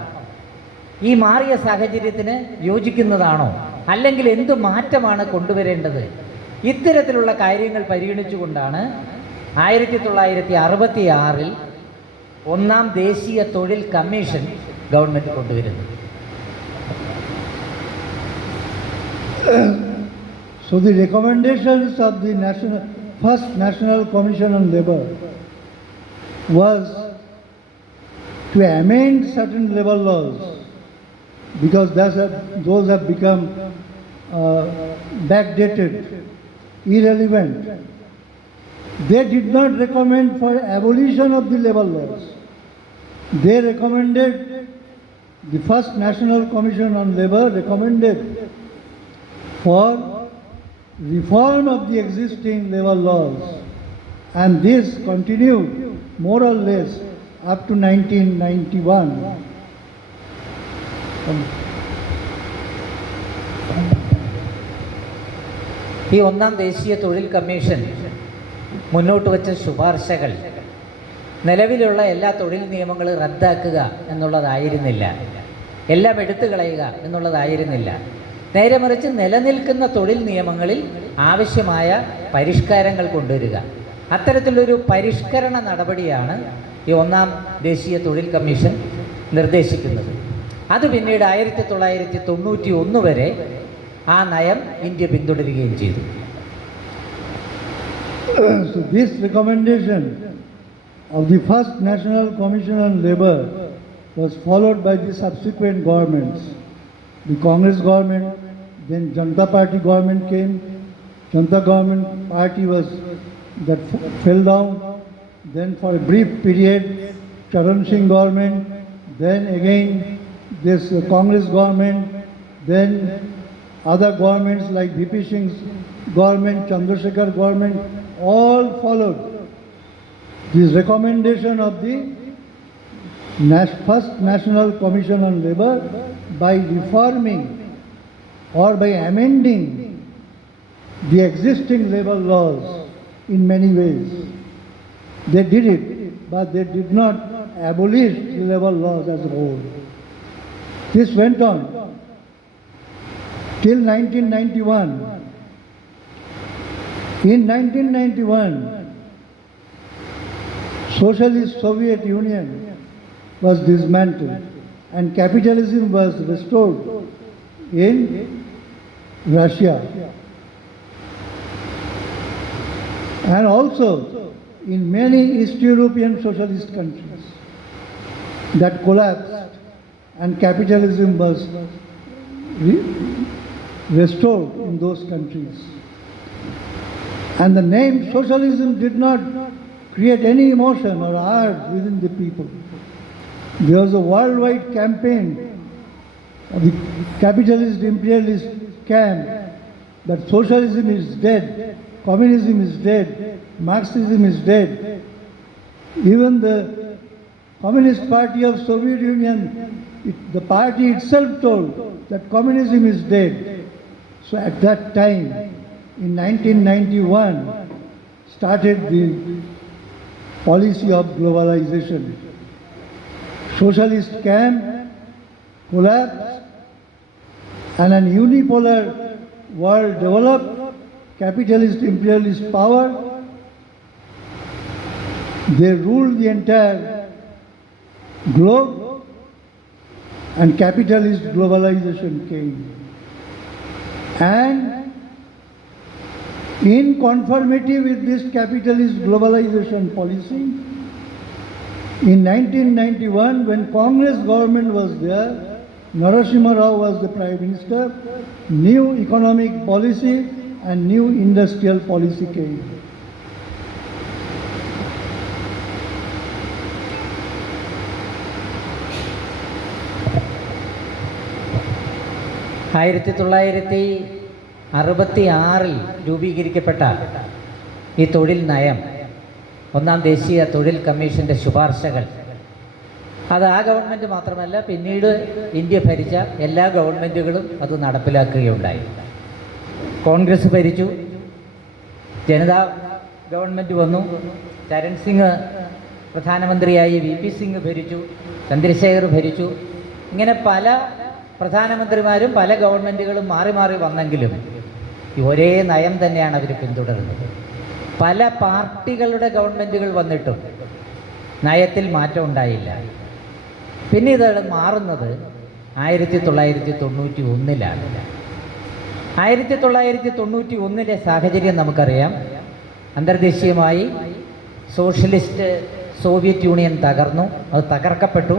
ഈ മാറിയ സാഹചര്യത്തിന് യോജിക്കുന്നതാണോ? അല്ലെങ്കിൽ എന്ത് മാറ്റമാണ് കൊണ്ടുവരേണ്ടത്? ഇത്തരത്തിലുള്ള കാര്യങ്ങൾ പരിഗണിച്ചുകൊണ്ടാണ് 1966 ഒന്നാം ദേശീയ തൊഴിൽ കമ്മീഷൻ ഗവൺമെൻറ് കൊണ്ടുവരുന്നത്. So the recommendations of the first National Commission on Labour was to amend certain labour laws because those have become backdated, irrelevant. They did not recommend for abolition of the labour laws. They recommended, the first National Commission on Labour recommended for reform of the existing labour laws, and this continued more or less up to 1991. ഈ ഒന്നാം ദേശീയ തൊഴിൽ കമ്മീഷൻ മുന്നോട്ട് വച്ച ശുപാർശകൾ നിലവിലുള്ള എല്ലാ തൊഴിൽ നിയമങ്ങളും റദ്ദാക്കുക എന്നുള്ളതായിരുന്നില്ല, എല്ലാം എടുത്തു കളയുക എന്നുള്ളതായിരുന്നില്ല. നേരെ മറിച്ച് നിലനിൽക്കുന്ന തൊഴിൽ നിയമങ്ങളിൽ ആവശ്യമായ പരിഷ്കാരങ്ങൾ കൊണ്ടുവരിക. അത്തരത്തിലൊരു പരിഷ്കരണ നടപടിയാണ് ഈ ഒന്നാം ദേശീയ തൊഴിൽ കമ്മീഷൻ നിർദ്ദേശിക്കുന്നത്. അത് പിന്നീട് 1991 വരെ ആ നയം ഇന്ത്യ പിന്തുടരുകയും ചെയ്തു. So this recommendation of the first National Commission on Labour was followed by the subsequent governments. The Congress government, then Janata Party government came. Janata government party that fell down. Then for a brief period, Charan Singh government. Then again this Congress government. Then other governments like VP Singh's government, Chandrasekhar government, all followed this recommendation of the first National Commission on Labour by reforming or by amending the existing labour laws in many ways. They did it, but they did not abolish the labour laws as a whole. This went on till 1991. In 1991, Socialist Soviet Union was dismantled and capitalism was restored in Russia and also in many East European socialist countries that collapsed and capitalism was restored in those countries. And the name socialism did not create any emotion or art within the people. There was a worldwide campaign of the capitalist imperialist camp that socialism is dead, communism is dead, Marxism is dead. Even the Communist Party of Soviet Union, the party itself told that communism is dead. So at that time, in 1991, started the policy of globalization. Socialist camp collapsed and an unipolar world developed, capitalist imperialist power. They ruled the entire globe and capitalist globalization came. And in conformity with this capitalist globalization policy, in 1991, when Congress government was there, Narasimha Rao was the Prime Minister, new economic policy and new industrial policy came. ആയിരത്തി 1966 രൂപീകരിക്കപ്പെട്ട ഈ തൊഴിൽ നയം, ഒന്നാം ദേശീയ തൊഴിൽ കമ്മീഷൻ്റെ ശുപാർശകൾ, അത് ആ ഗവൺമെൻറ് മാത്രമല്ല, പിന്നീട് ഇന്ത്യ ഭരിച്ച എല്ലാ ഗവൺമെൻറ്റുകളും അത് നടപ്പിലാക്കുകയുണ്ടായി. കോൺഗ്രസ് ഭരിച്ചു, ജനതാ ഗവൺമെൻറ് വന്നു, ചരൺ സിംഗ് പ്രധാനമന്ത്രിയായി, വി പി സിംഗ് ഭരിച്ചു, ചന്ദ്രശേഖർ ഭരിച്ചു. ഇങ്ങനെ പല പ്രധാനമന്ത്രിമാരും പല ഗവൺമെൻറ്റുകളും മാറി മാറി വന്നെങ്കിലും ഒരേ നയം തന്നെയാണ് അവർ പിന്തുടരുന്നത്. പല പാർട്ടികളുടെ ഗവൺമെൻറ്റുകൾ വന്നിട്ടും നയത്തിൽ മാറ്റം ഉണ്ടായില്ല. പിന്നെ ഇത് മാറുന്നത് 1991-ലാണ്. 1991-ലെ സാഹചര്യം നമുക്കറിയാം. അന്തർദേശീയമായി സോഷ്യലിസ്റ്റ് സോവിയറ്റ് യൂണിയൻ തകർന്നു, അത് തകർക്കപ്പെട്ടു.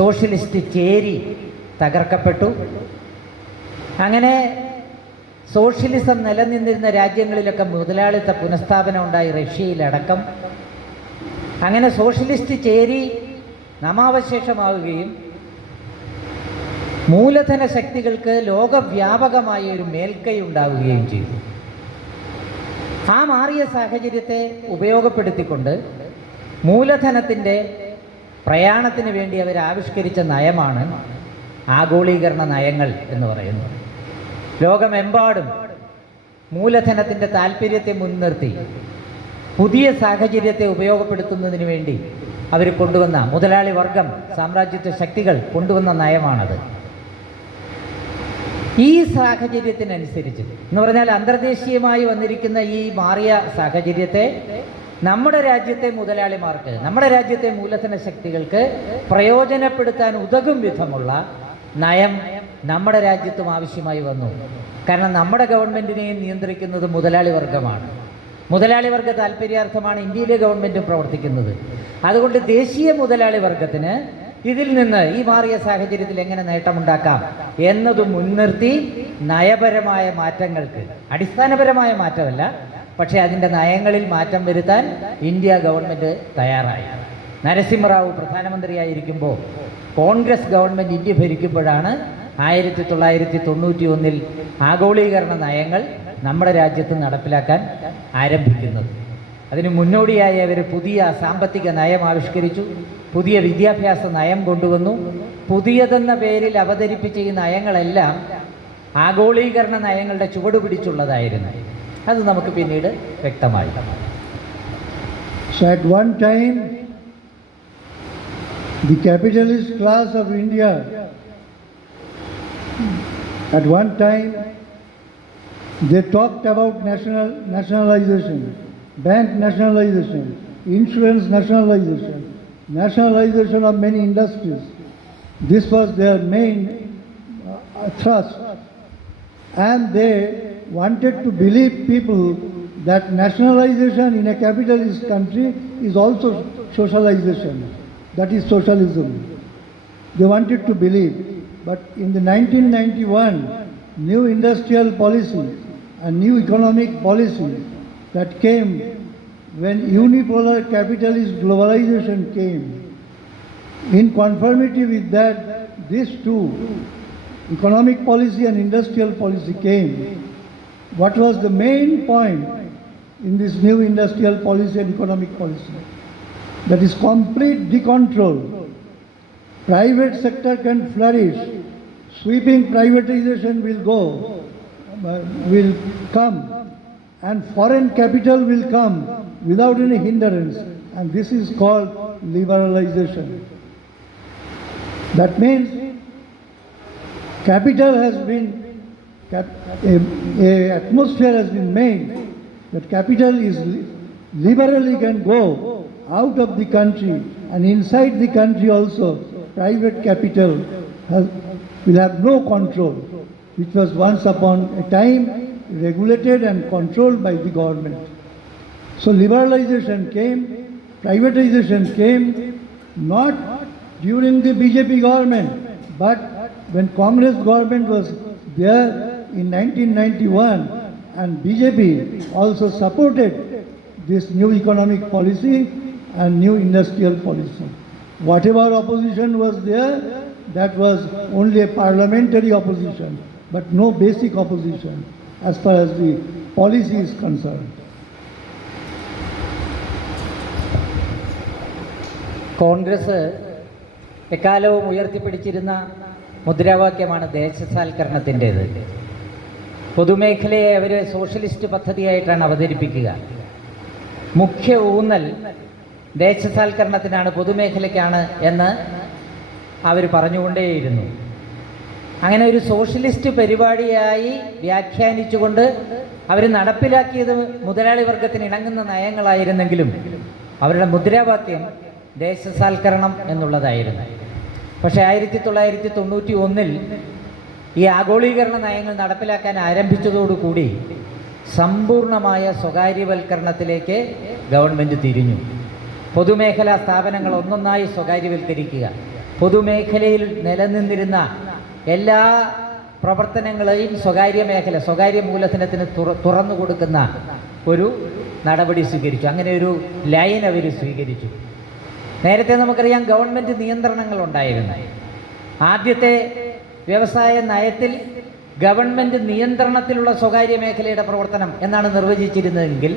സോഷ്യലിസ്റ്റ് ചേരി തകർക്കപ്പെട്ടു. അങ്ങനെ സോഷ്യലിസം നിലനിന്നിരുന്ന രാജ്യങ്ങളിലൊക്കെ മുതലാളിത്ത പുനഃസ്ഥാപനം ഉണ്ടായി, റഷ്യയിലടക്കം. അങ്ങനെ സോഷ്യലിസ്റ്റ് ചേരി നാമാവശേഷമാവുകയും മൂലധന ശക്തികൾക്ക് ലോകവ്യാപകമായ ഒരു മേൽക്കൈ ഉണ്ടാവുകയും ചെയ്തു. ആ മാറിയ സാഹചര്യത്തെ ഉപയോഗപ്പെടുത്തിക്കൊണ്ട് മൂലധനത്തിൻ്റെ പ്രയാണത്തിന് വേണ്ടി അവർ ആവിഷ്കരിച്ച നയമാണ് ആഗോളീകരണ നയങ്ങൾ എന്ന് പറയുന്നത്. ലോകമെമ്പാടും മൂലധനത്തിൻ്റെ താല്പര്യത്തെ മുൻനിർത്തി പുതിയ സാഹചര്യത്തെ ഉപയോഗപ്പെടുത്തുന്നതിന് വേണ്ടി അവർ കൊണ്ടുവന്ന, മുതലാളി വർഗം, സാമ്രാജ്യത്വ ശക്തികൾ കൊണ്ടുവന്ന നയമാണത്. ഈ സാഹചര്യത്തിനനുസരിച്ച് എന്ന് പറഞ്ഞാൽ അന്തർദേശീയമായി വന്നിരിക്കുന്ന ഈ മാറിയ സാഹചര്യത്തെ നമ്മുടെ രാജ്യത്തെ മുതലാളിമാർക്ക്, നമ്മുടെ രാജ്യത്തെ മൂലധന ശക്തികൾക്ക് പ്രയോജനപ്പെടുത്താൻ ഉതകും വിധമുള്ള നയം നമ്മുടെ രാജ്യത്തും ആവശ്യമായി വന്നു. കാരണം നമ്മുടെ ഗവൺമെൻറ്റിനെയും നിയന്ത്രിക്കുന്നത് മുതലാളി വർഗമാണ്. മുതലാളി വർഗ താല്പര്യാർത്ഥമാണ് ഇന്ത്യയിലെ ഗവൺമെൻറ്റും പ്രവർത്തിക്കുന്നത്. അതുകൊണ്ട് ദേശീയ മുതലാളി വർഗത്തിന് ഇതിൽ നിന്ന്, ഈ മാറിയ സാഹചര്യത്തിൽ എങ്ങനെ നേട്ടമുണ്ടാക്കാം എന്നത് മുൻനിർത്തി നയപരമായ മാറ്റങ്ങൾക്ക്, അടിസ്ഥാനപരമായ മാറ്റമല്ല, പക്ഷേ അതിൻ്റെ നയങ്ങളിൽ മാറ്റം വരുത്താൻ ഇന്ത്യ ഗവൺമെൻറ് തയ്യാറായി. നരസിംഹറാവു പ്രധാനമന്ത്രിയായിരിക്കുമ്പോൾ കോൺഗ്രസ് ഗവൺമെൻറ് ഇന്ത്യ ഭരിക്കുമ്പോഴാണ് 1991 ആഗോളീകരണ നയങ്ങൾ നമ്മുടെ രാജ്യത്ത് നടപ്പിലാക്കാൻ ആരംഭിക്കുന്നത്. അതിന് മുന്നോടിയായി അവർ പുതിയ സാമ്പത്തിക നയം ആവിഷ്കരിച്ചു, പുതിയ വിദ്യാഭ്യാസ നയം കൊണ്ടുവന്നു. പുതിയതെന്ന പേരിൽ അവതരിപ്പിച്ച ഈ നയങ്ങളെല്ലാം ആഗോളീകരണ നയങ്ങളുടെ ചുവട് പിടിച്ചുള്ളതായിരുന്നു. അത് നമുക്ക് പിന്നീട് വ്യക്തമായി. So at one time, the capitalist class of India, at one time, they talked about nationalization, bank nationalization, insurance nationalization, nationalization of many industries. This was their main thrust. And they wanted to believe people that nationalization in a capitalist country is also socialization. That is socialism. They wanted to believe. But in the 1991 new industrial policy and new economic policy that came when unipolar capitalist globalization came, in conformity with that, these two, economic policy and industrial policy came. What was the main point in this new industrial policy and economic policy? That is complete decontrol. Private sector can flourish. Sweeping privatization will come, and foreign capital will come without any hindrance, and this is called liberalization. That means capital has been, a atmosphere has been made that capital is liberally can go out of the country, and inside the country also private capital will have no control, which was once upon a time regulated and controlled by the government. So liberalization came, privatization came, not during the BJP government, but when Congress government was there in 1991, and BJP also supported this new economic policy and new industrial policy. Whatever opposition was there, that was only a parliamentary opposition, but no basic opposition as far as the policy is concerned. Congress എക്കാലവും ഉയർത്തിപ്പിടിച്ചിരുന്ന മുദ്രാവാക്യമാണ് ദേശസാൽക്കരണത്തിൻ്റേത്. പൊതുമേഖലയെ അവർ സോഷ്യലിസ്റ്റ് പദ്ധതിയായിട്ടാണ് അവതരിപ്പിക്കുക. മുഖ്യ ഊന്നൽ ദേശസാൽക്കരണത്തിനാണ്, പൊതുമേഖലയ്ക്കാണ് എന്ന് അവർ പറഞ്ഞുകൊണ്ടേയിരുന്നു. അങ്ങനെ ഒരു സോഷ്യലിസ്റ്റ് പരിപാടിയായി വ്യാഖ്യാനിച്ചുകൊണ്ട് അവർ നടപ്പിലാക്കിയത് മുതലാളി വർഗത്തിന് ഇണങ്ങുന്ന നയങ്ങളായിരുന്നെങ്കിലും അവരുടെ മുദ്രാവാക്യം ദേശസാൽക്കരണം എന്നുള്ളതായിരുന്നു. പക്ഷേ 1991 ഈ ആഗോളീകരണ നയങ്ങൾ നടപ്പിലാക്കാൻ ആരംഭിച്ചതോടുകൂടി സമ്പൂർണമായ സ്വകാര്യവൽക്കരണത്തിലേക്ക് ഗവൺമെൻറ് തിരിഞ്ഞു. പൊതുമേഖലാ സ്ഥാപനങ്ങൾ ഒന്നൊന്നായി സ്വകാര്യവൽക്കരിക്കുക, പൊതുമേഖലയിൽ നിലനിന്നിരുന്ന എല്ലാ പ്രവർത്തനങ്ങളെയും സ്വകാര്യ മൂലധനത്തിന് തുറന്നു കൊടുക്കുന്ന ഒരു നടപടി സ്വീകരിച്ചു. അങ്ങനെ ഒരു ലൈൻ അവർ സ്വീകരിച്ചു. നേരത്തെ നമുക്കറിയാം ഗവൺമെൻറ് നിയന്ത്രണങ്ങളുണ്ടായിരുന്നു. ആദ്യത്തെ വ്യവസായ നയത്തിൽ ഗവൺമെൻറ് നിയന്ത്രണത്തിലുള്ള സ്വകാര്യ മേഖലയുടെ പ്രവർത്തനം എന്നാണ് നിർവചിച്ചിരുന്നതെങ്കിൽ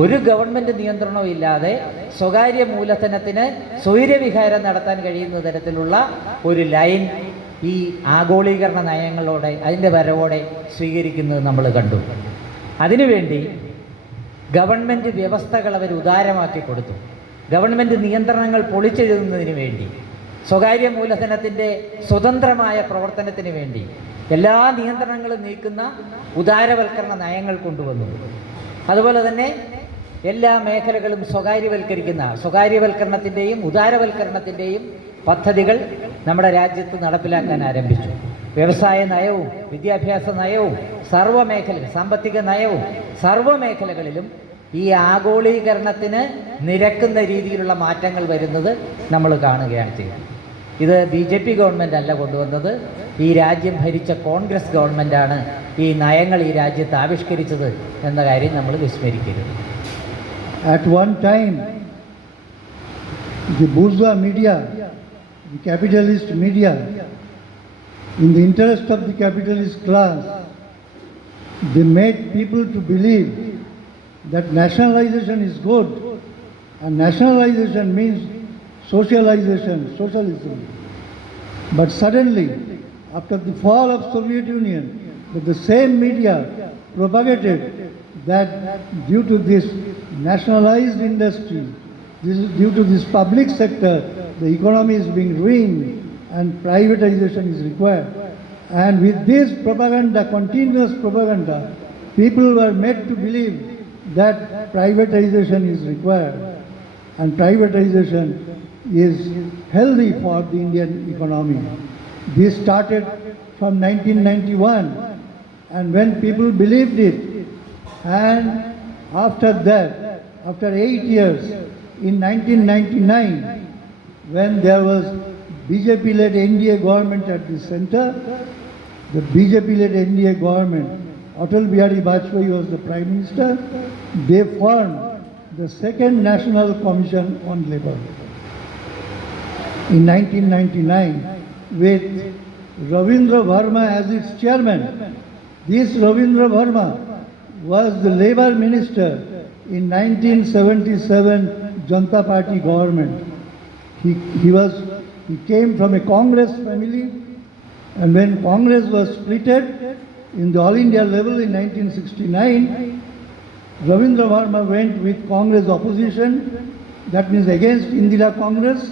ഒരു ഗവൺമെൻറ് നിയന്ത്രണവും ഇല്ലാതെ സ്വകാര്യ മൂലധനത്തിന് സ്വൈര്യവിഹാരം നടത്താൻ കഴിയുന്ന തരത്തിലുള്ള ഒരു ലൈൻ ഈ ആഗോളീകരണ നയങ്ങളോടെ അതിൻ്റെ വരവോടെ സ്വീകരിക്കുന്നത് നമ്മൾ കണ്ടു. അതിനുവേണ്ടി ഗവൺമെൻറ് വ്യവസ്ഥകൾ അവർ ഉദാരമാക്കി കൊടുത്തു. ഗവൺമെൻറ് നിയന്ത്രണങ്ങൾ പൊളിച്ചെഴുതുന്നതിന് വേണ്ടി, സ്വകാര്യ മൂലധനത്തിൻ്റെ സ്വതന്ത്രമായ പ്രവർത്തനത്തിന് വേണ്ടി എല്ലാ നിയന്ത്രണങ്ങളും നീക്കുന്ന ഉദാരവൽക്കരണ നയങ്ങൾ കൊണ്ടുവന്നു. അതുപോലെ തന്നെ എല്ലാ മേഖലകളും സ്വകാര്യവൽക്കരണത്തിൻ്റെയും ഉദാരവൽക്കരണത്തിൻ്റെയും പദ്ധതികൾ നമ്മുടെ രാജ്യത്ത് നടപ്പിലാക്കാൻ ആരംഭിച്ചു. വ്യവസായ നയവും വിദ്യാഭ്യാസ നയവും സാമ്പത്തിക നയവും സർവ്വമേഖലകളിലും ഈ ആഗോളീകരണത്തിന് നിരക്കുന്ന രീതിയിലുള്ള മാറ്റങ്ങൾ വരുന്നത് നമ്മൾ കാണുകയാണ് ചെയ്യുന്നത്. ഇത് BJP ഗവൺമെൻറ് അല്ല കൊണ്ടുവന്നത്, ഈ രാജ്യം ഭരിച്ച കോൺഗ്രസ് ഗവൺമെൻറ്റാണ് ഈ നയങ്ങൾ ഈ രാജ്യത്ത് ആവിഷ്കരിച്ചത് എന്ന കാര്യം നമ്മൾ വിസ്മരിക്കരുത്. At one time, the bourgeois media, the capitalist media, in the interest of the capitalist class, they made people to believe that nationalization is good, and nationalization means socialization, socialism. But suddenly, after the fall of Soviet Union, the same media propagated that due to this nationalized industry, due to this public sector, the economy is being ruined and privatization is required. And with this propaganda, continuous propaganda, people were made to believe that privatization is required, and privatization is healthy for the Indian economy. This started from 1991, and when people believed it, and after that, after 8 years, in 1999, when there was BJP-led NDA government at the center, the BJP-led NDA government, Atal Bihari Vajpayee was the Prime Minister, they formed the Second National Commission on Labour in 1999 with Ravindra Verma as its chairman. This Ravindra Verma was the Labour Minister in 1977 Janata Party government. He came from a Congress family, and when Congress was splitted in the All India level in 1969, Ravindra Varma went with Congress opposition, that means against Indira Congress,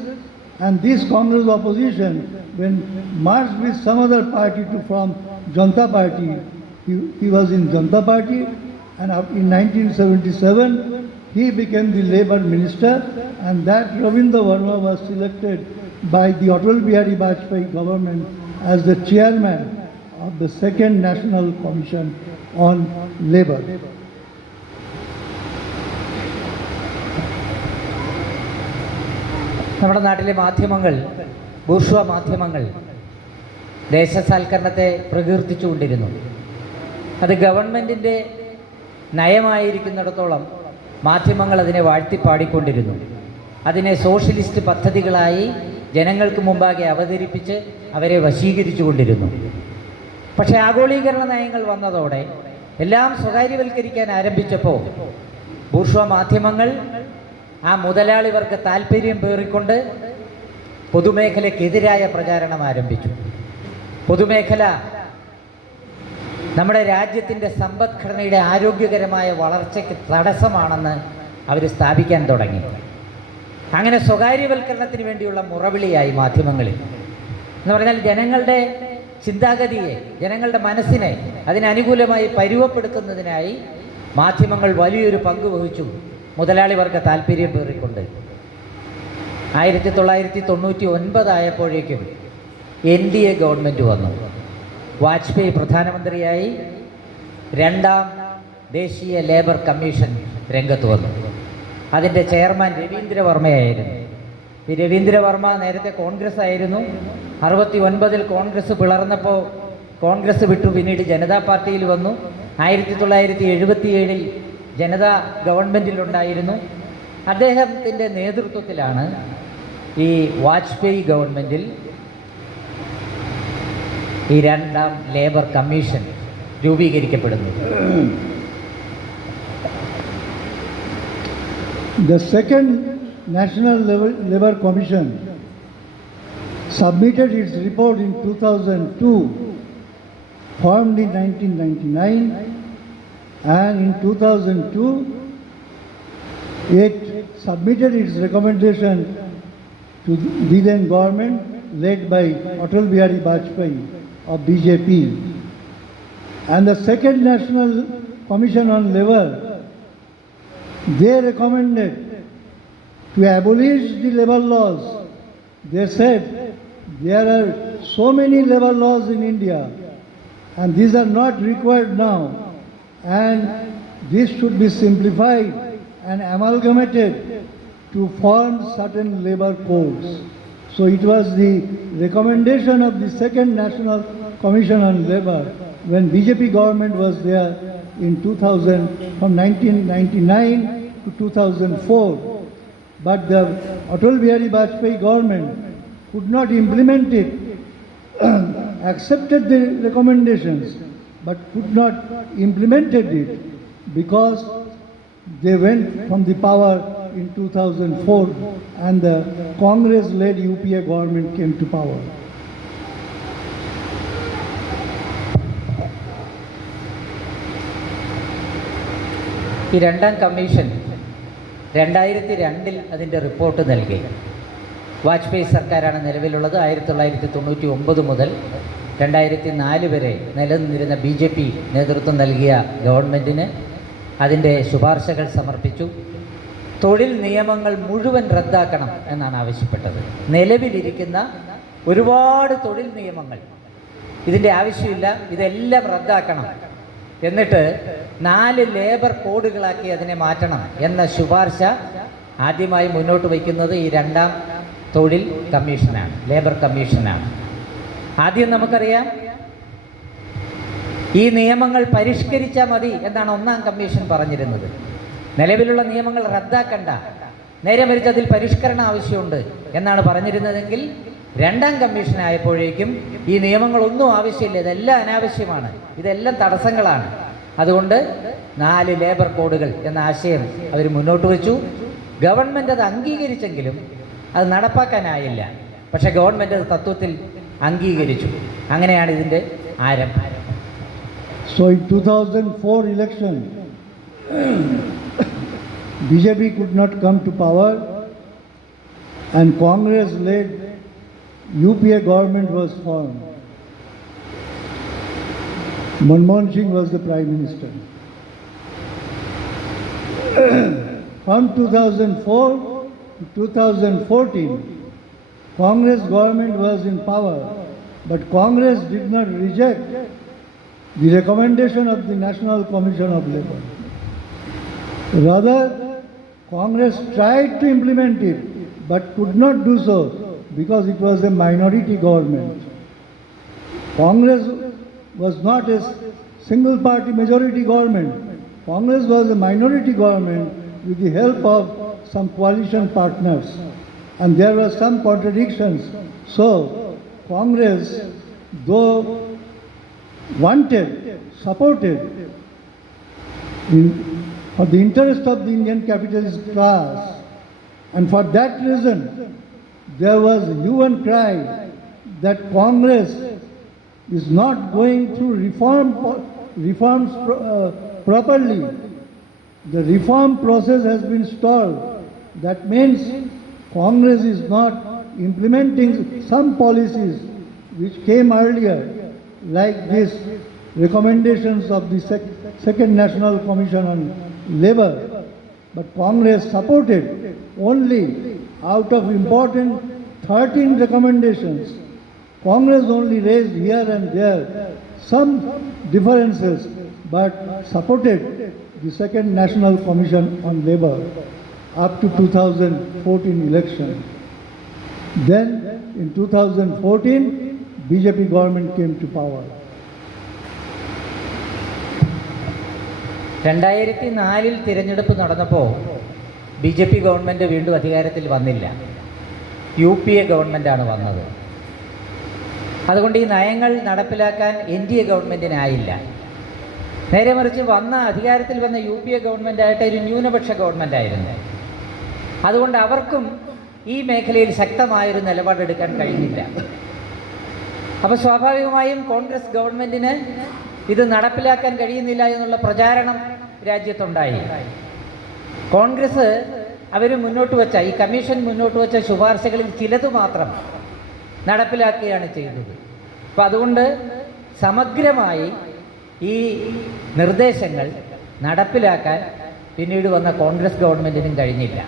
and this Congress opposition, when merged with some other party to form Janata Party, he was in Janata Party, and in 1977 he became the Labour Minister, and that Ravindra Varma was selected by the Atal Bihari Vajpayee government as the chairman of the Second National Commission on Labour. നമ്മുടെ നാട്ടിലെ മാധ്യമങ്ങൾ, ബൂർഷ്വ മാധ്യമങ്ങൾ ദേശസാൽക്കരണത്തെ പ്രകീർത്തിച്ചുകൊണ്ടിരുന്നു. അത് ഗവൺമെൻറ്റിൻ്റെ നയമായിരിക്കുന്നിടത്തോളം മാധ്യമങ്ങൾ അതിനെ വാഴ്ത്തിപ്പാടിക്കൊണ്ടിരുന്നു. അതിനെ സോഷ്യലിസ്റ്റ് പദ്ധതികളായി ജനങ്ങൾക്ക് മുമ്പാകെ അവതരിപ്പിച്ച് അവരെ വശീകരിച്ചു കൊണ്ടിരുന്നു. പക്ഷേ ആഗോളീകരണ നയങ്ങൾ വന്നതോടെ എല്ലാം സ്വകാര്യവൽക്കരിക്കാൻ ആരംഭിച്ചപ്പോൾ ബൂർഷ്വ മാധ്യമങ്ങൾ ആ മുതലാളി വർഗ താല്പര്യം പേറിക്കൊണ്ട് പൊതുമേഖലയ്ക്കെതിരായ പ്രചാരണം ആരംഭിച്ചു. പൊതുമേഖല നമ്മുടെ രാജ്യത്തിൻ്റെ സമ്പദ്ഘടനയുടെ ആരോഗ്യകരമായ വളർച്ചയ്ക്ക് തടസ്സമാണെന്ന് അവർ സ്ഥാപിക്കാൻ തുടങ്ങി. അങ്ങനെ സ്വകാര്യവൽക്കരണത്തിന് വേണ്ടിയുള്ള മുറവിളിയായി മാധ്യമങ്ങളിൽ. എന്ന് പറഞ്ഞാൽ ജനങ്ങളുടെ ചിന്താഗതിയെ, ജനങ്ങളുടെ മനസ്സിനെ അതിനനുകൂലമായി പരുവപ്പെടുത്തുന്നതിനായി മാധ്യമങ്ങൾ വലിയൊരു പങ്ക് വഹിച്ചു, മുതലാളി വർഗ താല്പര്യം പേറിക്കൊണ്ട്. 1999 ആയപ്പോഴേക്കും NDA ഗവൺമെൻറ് വന്നു. വാജ്പേയി പ്രധാനമന്ത്രിയായി. രണ്ടാം ദേശീയ ലേബർ കമ്മീഷൻ രംഗത്ത് വന്നു. അതിൻ്റെ ചെയർമാൻ രവീന്ദ്ര വർമ്മയായിരുന്നു. ഈ രവീന്ദ്ര വർമ്മ നേരത്തെ കോൺഗ്രസ് ആയിരുന്നു. 69 കോൺഗ്രസ് പിളർന്നപ്പോൾ കോൺഗ്രസ് വിട്ടു, പിന്നീട് ജനതാ പാർട്ടിയിൽ വന്നു. 1977 ജനതാ ഗവൺമെൻറ്റിലുണ്ടായിരുന്നു. അദ്ദേഹത്തിൻ്റെ നേതൃത്വത്തിലാണ് ഈ വാജ്പേയി ഗവൺമെൻറ്റിൽ ഈ രണ്ടാം ലേബർ കമ്മീഷൻ രൂപീകരിക്കപ്പെടുന്നത്. The second National Labour Commission submitted its report in 2002, formed in 1999, and in 2002 it submitted its recommendation to the then government led by Atal Bihari Vajpayee of BJP. And the second National Commission on Labour, they recommended to abolish the labour laws. They said there are so many labour laws in India and these are not required now, and this should be simplified and amalgamated to form certain labour codes. So it was the recommendation of the second National Commission on Labour when BJP government was there in 2000, from 1999 to 2004. But the Atal Bihari Vajpayee government could not implement it, accepted the recommendations, but could not implemented it because they went from the power in 2004 and the Congress-led UPA government came to power. ഈ രണ്ടാം കമ്മീഷൻ 2002 അതിൻ്റെ റിപ്പോർട്ട് നൽകി. വാജ്പേയി സർക്കാരാണ് നിലവിലുള്ളത്. 1999 മുതൽ 2004 വരെ നിലനിന്നിരുന്ന BJP നേതൃത്വം നൽകിയ ഗവൺമെൻറ്റിന് അതിൻ്റെ ശുപാർശകൾ സമർപ്പിച്ചു. തൊഴിൽ നിയമങ്ങൾ മുഴുവൻ റദ്ദാക്കണം എന്നാണ് ആവശ്യപ്പെട്ടത്. നിലവിലിരിക്കുന്ന ഒരുപാട് തൊഴിൽ നിയമങ്ങൾ, ഇതിൻ്റെ ആവശ്യമില്ല, ഇതെല്ലാം റദ്ദാക്കണം, എന്നിട്ട് 4 ലേബർ കോഡുകളാക്കി അതിനെ മാറ്റണം എന്ന ശുപാർശ ആദ്യമായി മുന്നോട്ട് വയ്ക്കുന്നത് ഈ രണ്ടാം തൊഴിൽ കമ്മീഷനാണ്, ലേബർ കമ്മീഷനാണ്. ആദ്യം നമുക്കറിയാം ഈ നിയമങ്ങൾ പരിഷ്കരിച്ചാൽ മതി എന്നാണ് ഒന്നാം കമ്മീഷൻ പറഞ്ഞിരുന്നത്. നിലവിലുള്ള നിയമങ്ങൾ റദ്ദാക്കണ്ട, നേരെ മറിച്ച് അതിൽ പരിഷ്കരണം ആവശ്യമുണ്ട് എന്നാണ് പറഞ്ഞിരുന്നതെങ്കിൽ രണ്ടാം കമ്മീഷൻ ആയപ്പോഴേക്കും ഈ നിയമങ്ങളൊന്നും ആവശ്യമില്ല, ഇതെല്ലാം അനാവശ്യമാണ്, ഇതെല്ലാം തടസ്സങ്ങളാണ്. അതുകൊണ്ട് 4 ലേബർ കോഡുകൾ എന്ന ആശയം അവർ മുന്നോട്ട് വെച്ചു. ഗവൺമെൻറ് അത് അംഗീകരിച്ചെങ്കിലും അത് നടപ്പാക്കാനായില്ല. പക്ഷേ ഗവൺമെൻറ് അത് തത്വത്തിൽ അംഗീകരിച്ചു. അങ്ങനെയാണ് ഇതിൻ്റെ ആരംഭം. So in 2004 election, BJP could not come to power and Congress-led UPA government was formed. Manmohan Singh was the Prime Minister. From 2004 to 2014, Congress government was in power, but Congress did not reject the recommendation of the National Commission of Labour. Rather, Congress tried to implement it, but could not do so because it was a minority government. Congress was not a single party majority government. Congress was a minority government with the help of some coalition partners, and there were some contradictions. So, Congress, though wanted, supported for the interest of the Indian capitalist class, and for that reason, there was a hue and cry that Congress is not going through reforms properly. The reform process has been stalled. That means Congress is not implementing some policies which came earlier, like these recommendations of the Second National Commission on Labour. But Congress supported only out of important 13 recommendations. Congress only raised here and there some differences, but supported the Second National Commission on Labour up to 2014 election. Then in 2014, BJP government came to power. 2004 തിരഞ്ഞെടുപ്പ് നടന്നപ്പോൾ BJP government വീണ്ടും അധികാരത്തിൽ വന്നില്ല. UPA ഗവൺമെൻറ്റാണ് വന്നത്. അതുകൊണ്ട് ഈ നയങ്ങൾ നടപ്പിലാക്കാൻ NDA ഗവൺമെൻറ്റിനായില്ല. നേരെ മറിച്ച് അധികാരത്തിൽ വന്ന UPA ഗവൺമെൻറ്റായിട്ട് ഒരു ന്യൂനപക്ഷ ഗവൺമെൻറ്റായിരുന്നു. അതുകൊണ്ട് അവർക്കും ഈ മേഖലയിൽ ശക്തമായൊരു നിലപാടെടുക്കാൻ കഴിഞ്ഞില്ല. അപ്പോൾ സ്വാഭാവികമായും കോൺഗ്രസ് ഗവൺമെൻറ്റിന് ഇത് നടപ്പിലാക്കാൻ കഴിയുന്നില്ല എന്നുള്ള പ്രചാരണം രാജ്യത്തുണ്ടായി. കോൺഗ്രസ് അവർ മുന്നോട്ട് വച്ച ഈ കമ്മീഷൻ മുന്നോട്ട് വച്ച ശുപാർശകളിൽ ചിലത് മാത്രം നടപ്പിലാക്കുകയാണ് ചെയ്തത്. അപ്പം അതുകൊണ്ട് സമഗ്രമായി ഈ നിർദ്ദേശങ്ങൾ നടപ്പിലാക്കാൻ പിന്നീട് വന്ന കോൺഗ്രസ് ഗവൺമെൻറ്റിനും കഴിഞ്ഞില്ല.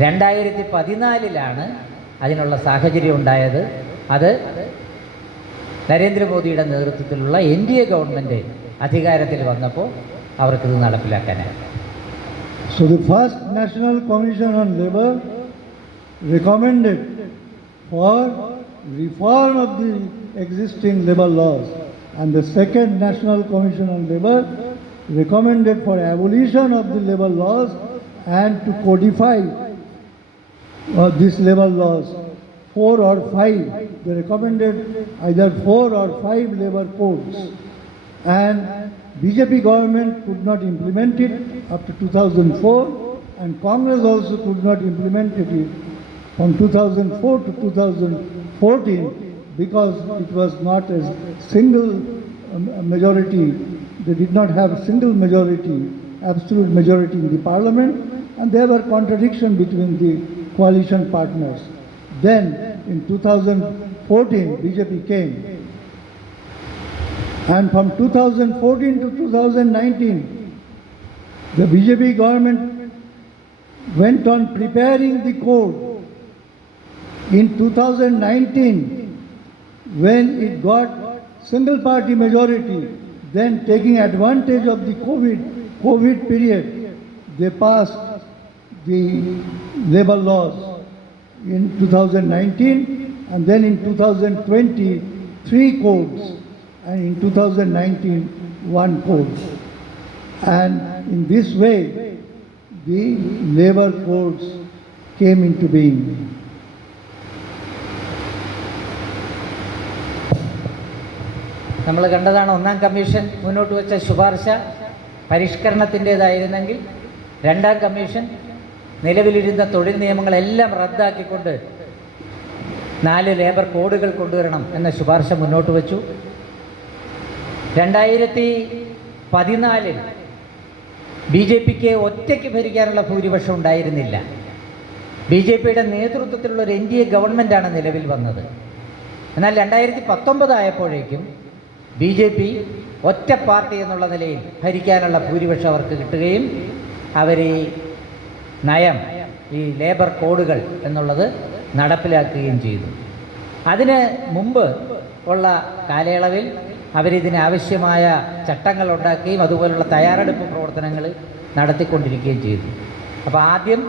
2014 അതിനുള്ള സാഹചര്യം ഉണ്ടായത്. അത് നരേന്ദ്രമോദിയുടെ നേതൃത്വത്തിലുള്ള NDA ഗവൺമെൻറ് അധികാരത്തിൽ വന്നപ്പോൾ അവർക്കിത് നടപ്പിലാക്കാനായി. So the first National Commission on Labour recommended for reform of the existing labour laws, and the second National Commission on Labour recommended for abolition of the labour laws and to codify these labour laws, 4 or 5. They recommended either 4 or 5 labour codes, and BJP government could not implement it up to 2004, and Congress also could not implement it from 2004 to 2014 because it was not a single majority. They did not have a single majority, absolute majority in the parliament, and there were contradictions between the coalition partners. Then in 2014 BJP came, and from 2014 to 2019 the BJP government went on preparing the code. In 2019, when it got single party majority, then taking advantage of the COVID period, they passed the labour laws in 2019, and then in 2020 3 codes, and in 2019 1 code. And in this way the labour codes came into being. നമ്മൾ കണ്ടതാണ് ഒന്നാം കമ്മീഷൻ മുന്നോട്ട് വെച്ച ശുപാർശ പരിഷ്കരണത്തിൻ്റേതായിരുന്നെങ്കിൽ രണ്ടാം കമ്മീഷൻ നിലവിലിരുന്ന തൊഴിൽ നിയമങ്ങളെല്ലാം റദ്ദാക്കിക്കൊണ്ട് 4 ലേബർ കോഡുകൾ കൊണ്ടുവരണം എന്ന ശുപാർശ മുന്നോട്ട് വച്ചു. 2014 BJPക്ക് ഒറ്റയ്ക്ക് ഭരിക്കാനുള്ള ഭൂരിപക്ഷം ഉണ്ടായിരുന്നില്ല. BJPയുടെ നേതൃത്വത്തിലുള്ള ഒരു NDA ഗവൺമെൻറ്റാണ് നിലവിൽ വന്നത്. എന്നാൽ 2019 ആയപ്പോഴേക്കും BJP ഒറ്റ പാർട്ടി എന്നുള്ള നിലയിൽ ഭരിക്കാനുള്ള ഭൂരിപക്ഷം അവർക്ക് കിട്ടുകയും അവർ ഈ നയം, ഈ ലേബർ കോഡുകൾ എന്നുള്ളത് നടപ്പിലാക്കുകയും ചെയ്തു. അതിന് മുമ്പ് ഉള്ള കാലയളവിൽ അവരിതിനാവശ്യമായ ചട്ടങ്ങൾ ഉണ്ടാക്കുകയും അതുപോലുള്ള തയ്യാറെടുപ്പ് പ്രവർത്തനങ്ങൾ നടത്തിക്കൊണ്ടിരിക്കുകയും ചെയ്തു. അപ്പോൾ ആദ്യം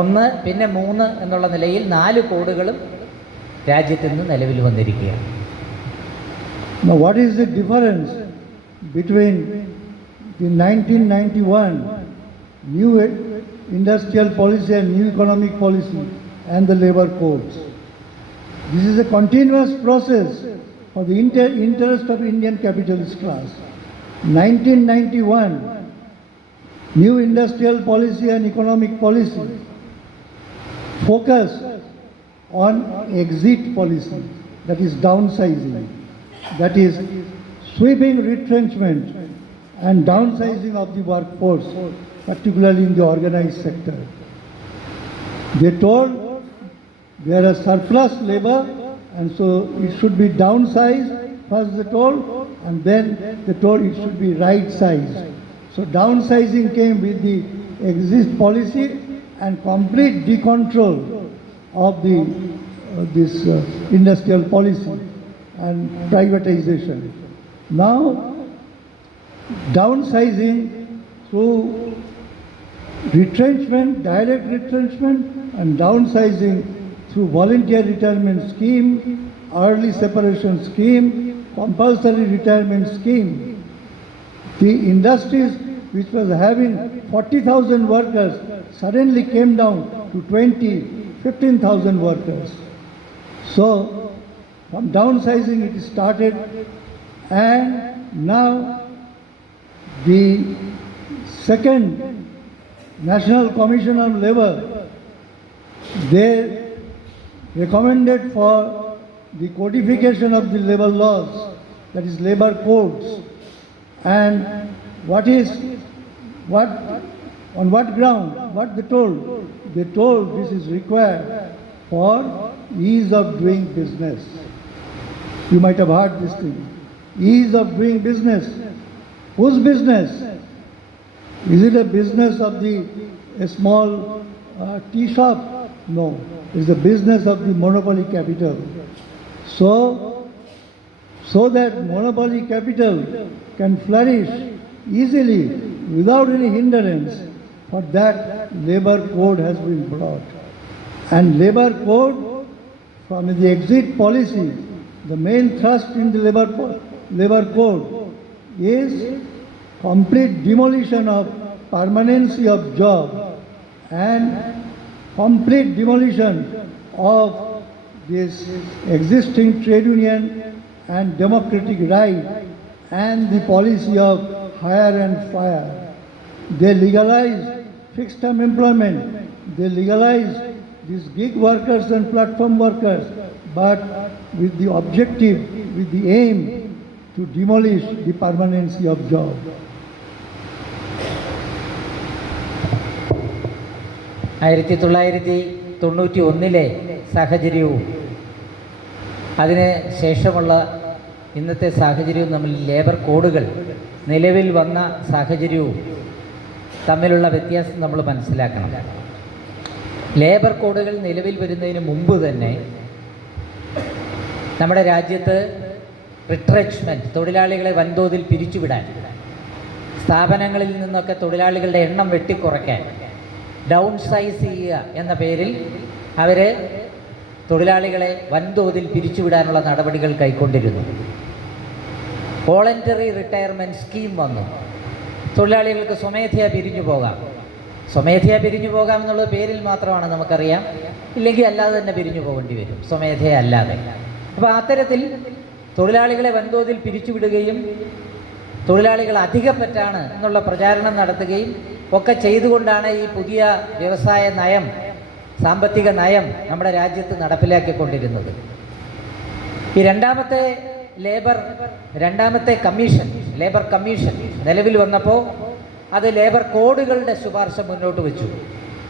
1, പിന്നെ 3 എന്നുള്ള നിലയിൽ 4 കോഡുകളും രാജ്യത്ത് നിന്ന് നിലവിൽ വന്നിരിക്കുകയാണ്. Now, what is the difference between the 1991 new industrial policy and new economic policy and the labor codes? This is a continuous process for the interest of Indian capitalist class. 1991 new industrial policy and economic policy focus on exit policy, that is downsizing, that is sweeping retrenchment and downsizing of the workforce, particularly in the organized sector. They told there are surplus labor and so it should be downsized, first they told, and then they told it should be right sized. So downsizing came with the exit policy and complete decontrol of the this industrial policy and privatization. Now downsizing through retrenchment, direct retrenchment, and downsizing through volunteer retirement scheme, early separation scheme, compulsory retirement scheme. The industries which was having 40,000 workers suddenly came down to 15,000 workers. So from downsizing it started, and now the second National Commission on Labour, they recommended for the codification of the labor laws, that is labor codes. And on what ground? What they told? They told this is required for ease of doing business. You might have heard this thing. Ease of doing business. Whose business? Is it a business of a small tea shop? No. It's the business of the monopoly capital. So that monopoly capital can flourish easily without any hindrance, for that labor code has been brought. And labor code, from the exit policy, the main thrust in the labor code is complete demolition of permanency of job and complete demolition of this existing trade union and democratic right and the policy of hire and fire. They legalize fixed term employment, they legalize these gig workers and platform workers, but with the objective, with the aim to demolish the permanency of job. 1991 സാഹചര്യവും അതിന് ശേഷമുള്ള ഇന്നത്തെ സാഹചര്യവും തമ്മിൽ ലേബർ കോഡുകൾ നിലവിൽ വന്ന സാഹചര്യവും തമ്മിലുള്ള വ്യത്യാസം നമ്മൾ മനസ്സിലാക്കണം. ലേബർ കോഡുകൾ നിലവിൽ വരുന്നതിന് മുമ്പ് തന്നെ നമ്മുടെ രാജ്യത്ത് റിട്രെച്ച്മെൻറ്റ്, തൊഴിലാളികളെ വൻതോതിൽ പിരിച്ചുവിടാൻ, സ്ഥാപനങ്ങളിൽ നിന്നൊക്കെ തൊഴിലാളികളുടെ എണ്ണം വെട്ടിക്കുറയ്ക്കാൻ, ഡൗൺ സൈസ് ചെയ്യുക എന്ന പേരിൽ അവർ തൊഴിലാളികളെ വൻതോതിൽ പിരിച്ചുവിടാനുള്ള നടപടികൾ കൈക്കൊണ്ടിരുന്നു. വോളണ്ടറി റിട്ടയർമെൻറ്റ് സ്കീം വന്നു. തൊഴിലാളികൾക്ക് സ്വമേധയാ പിരിഞ്ഞു പോകാം. സ്വമേധയാ പിരിഞ്ഞു പോകാം എന്നുള്ള പേരിൽ മാത്രമാണ് നമുക്കറിയാം, ഇല്ലെങ്കിൽ അല്ലാതെ തന്നെ പിരിഞ്ഞു പോകേണ്ടി വരും, സ്വമേധയാ അല്ലാതെ. അപ്പോൾ അത്തരത്തിൽ തൊഴിലാളികളെ വൻതോതിൽ പിരിച്ചുവിടുകയും തൊഴിലാളികൾ അധികപ്പറ്റാണ് എന്നുള്ള പ്രചാരണം നടത്തുകയും ഒക്കെ ചെയ്തുകൊണ്ടാണ് ഈ പുതിയ വ്യവസായ നയം, സാമ്പത്തിക നയം നമ്മുടെ രാജ്യത്ത് നടപ്പിലാക്കിക്കൊണ്ടിരുന്നത്. ഈ രണ്ടാമത്തെ ലേബർ കമ്മീഷൻ നിലവിൽ വന്നപ്പോൾ അത് ലേബർ കോഡുകളുടെ ശുപാർശ മുന്നോട്ട് വെച്ചു.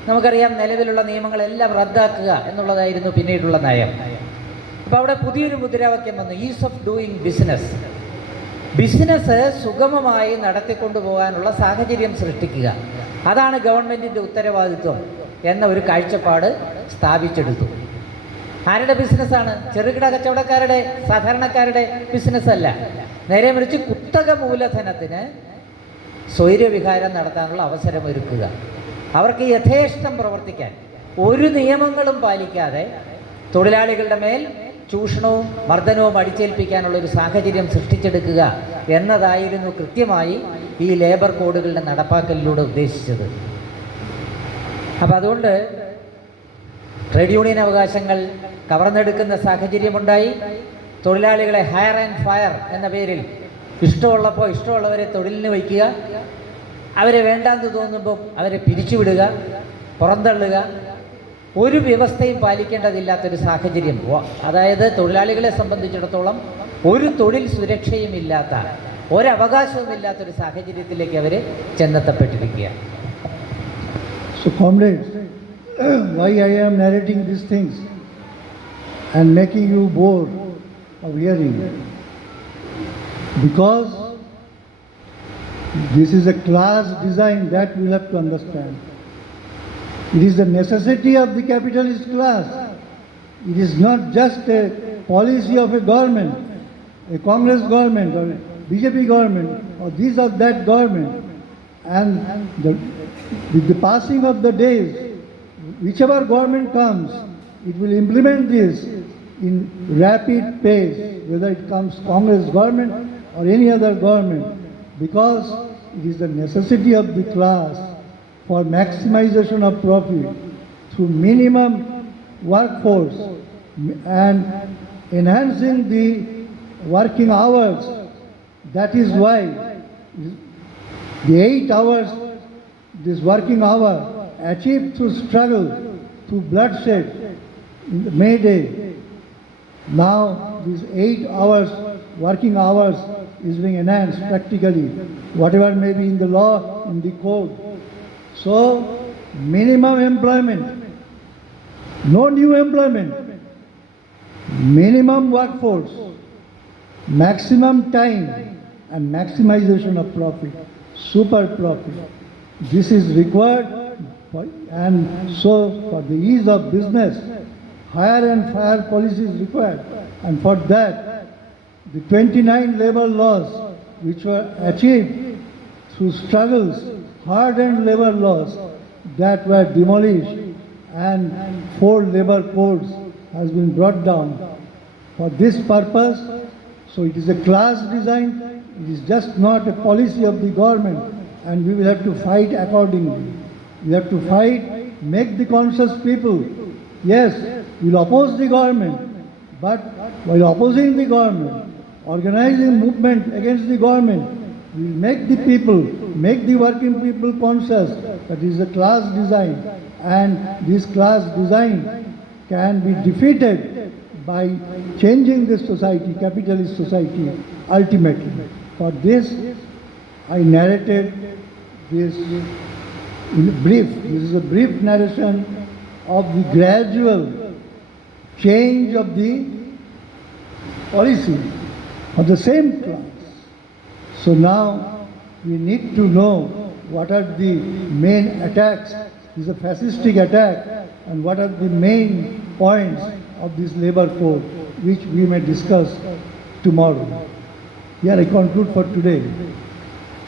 നമുക്കറിയാം, നിലവിലുള്ള നിയമങ്ങളെല്ലാം റദ്ദാക്കുക എന്നുള്ളതായിരുന്നു പിന്നീടുള്ള നയം. അപ്പോൾ അവിടെ പുതിയൊരു മുദ്രാവാക്യം വന്നു, is of doing business. Business സുഗമമായി നടത്തിക്കൊണ്ടു പോകാനുള്ള സാഹചര്യം സൃഷ്ടിക്കുക, അതാണ് ഗവൺമെൻറ്റിൻ്റെ ഉത്തരവാദിത്വം എന്ന ഒരു കാഴ്ചപ്പാട് സ്ഥാപിച്ചെടുത്തു. ആരുടെ ബിസിനസ്സാണ്? ചെറുകിട കച്ചവടക്കാരുടെ, സാധാരണക്കാരുടെ ബിസിനസ്സല്ല. നേരെ മറിച്ച് കുത്തക മൂലധനത്തിന് സ്വൈര്യവിഹാരം നടത്താനുള്ള അവസരമൊരുക്കുക, അവർക്ക് യഥേഷ്ടം പ്രവർത്തിക്കാൻ, ഒരു നിയമങ്ങളും പാലിക്കാതെ തൊഴിലാളികളുടെ മേൽ ചൂഷണവും മർദ്ദനവും അടിച്ചേൽപ്പിക്കാനുള്ളൊരു സാഹചര്യം സൃഷ്ടിച്ചെടുക്കുക എന്നതായിരുന്നു കൃത്യമായി ഈ ലേബർ കോഡുകളുടെ നടപ്പാക്കലിലൂടെ ഉദ്ദേശിച്ചത്. അപ്പം അതുകൊണ്ട് ട്രേഡ് യൂണിയൻ അവകാശങ്ങൾ കവർന്നെടുക്കുന്ന സാഹചര്യമുണ്ടായി. തൊഴിലാളികളെ ഹയർ ആൻഡ് ഫയർ എന്ന പേരിൽ ഇഷ്ടമുള്ളപ്പോൾ ഇഷ്ടമുള്ളവരെ തൊഴിലിന് വയ്ക്കുക, അവരെ വേണ്ടാന്ന് തോന്നുമ്പോൾ അവരെ പിരിച്ചുവിടുക, പുറന്തള്ളുക, ഒരു വ്യവസ്ഥയും പാലിക്കേണ്ടതില്ലാത്തൊരു സാഹചര്യം. അതായത് തൊഴിലാളികളെ സംബന്ധിച്ചിടത്തോളം ഒരു തൊഴിൽ സുരക്ഷയും ഇല്ലാത്ത, ഒരവകാശവും ഇല്ലാത്തൊരു സാഹചര്യത്തിലേക്ക് അവർ ചെന്നെത്തപ്പെട്ടിരിക്കുകയാണ്. So comrades, why I am narrating these things and making you bored of hearing? Because this is a class design that we have to understand. It is the necessity of the capitalist class. It is not just a policy of a government, a Congress government or a BJP government or this or that government. And with the passing of the days, whichever government comes, it will implement this in rapid pace, whether it comes Congress government or any other government, because it is the necessity of the class for maximization of profit through minimum workforce and enhancing the working hours. That is why the 8 hours, this working hour achieved through struggle, through bloodshed in the May Day. Now these 8 hours, working hours is being enhanced practically, whatever may be in the law, in the code. So minimum employment, no new employment, minimum workforce, maximum time and maximization of profit, super profit. This is required and so for the ease of business, higher and higher policy is required. And for that, the 29 labor laws which were achieved through struggles, hardened labor laws that were demolished, and 4 labor codes has been brought down for this purpose. So it is a class design, it is just not a policy of the government, and we will have to fight accordingly. We have to fight, make the conscious people. Yes, we will oppose the government, but while opposing the government, organizing movement against the government, we will make the people, make the working people conscious that it is a class design, and this class design can be defeated by changing this society, capitalist society, ultimately. For this, I narrated this in brief. This is a brief narration of the gradual change of the policy of the same class. So now we need to know what are the main attacks. This is a fascistic attack, and what are the main points of this labor code, which we may discuss tomorrow. Here I conclude for today.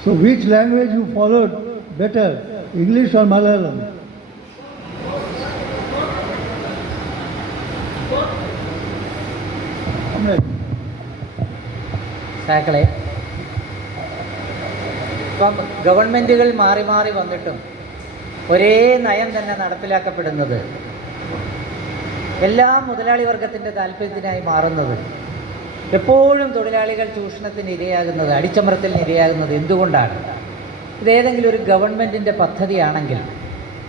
So which language you followed better, English or Malayalam? സഹാക്കളെ, ഇപ്പം ഗവൺമെൻറ്റുകൾ മാറി മാറി വന്നിട്ടും ഒരേ നയം തന്നെ നടപ്പിലാക്കപ്പെടുന്നത്, എല്ലാ മുതലാളി വർഗത്തിൻ്റെ താല്പര്യത്തിനായി മാറുന്നത്, എപ്പോഴും തൊഴിലാളികൾ ചൂഷണത്തിന് ഇരയാകുന്നത്, അടിച്ചമർത്തലിന് ഇരയാകുന്നത് എന്തുകൊണ്ടാണ്? ഇതേതെങ്കിലും ഒരു ഗവൺമെൻറ്റിൻ്റെ പദ്ധതിയാണെങ്കിൽ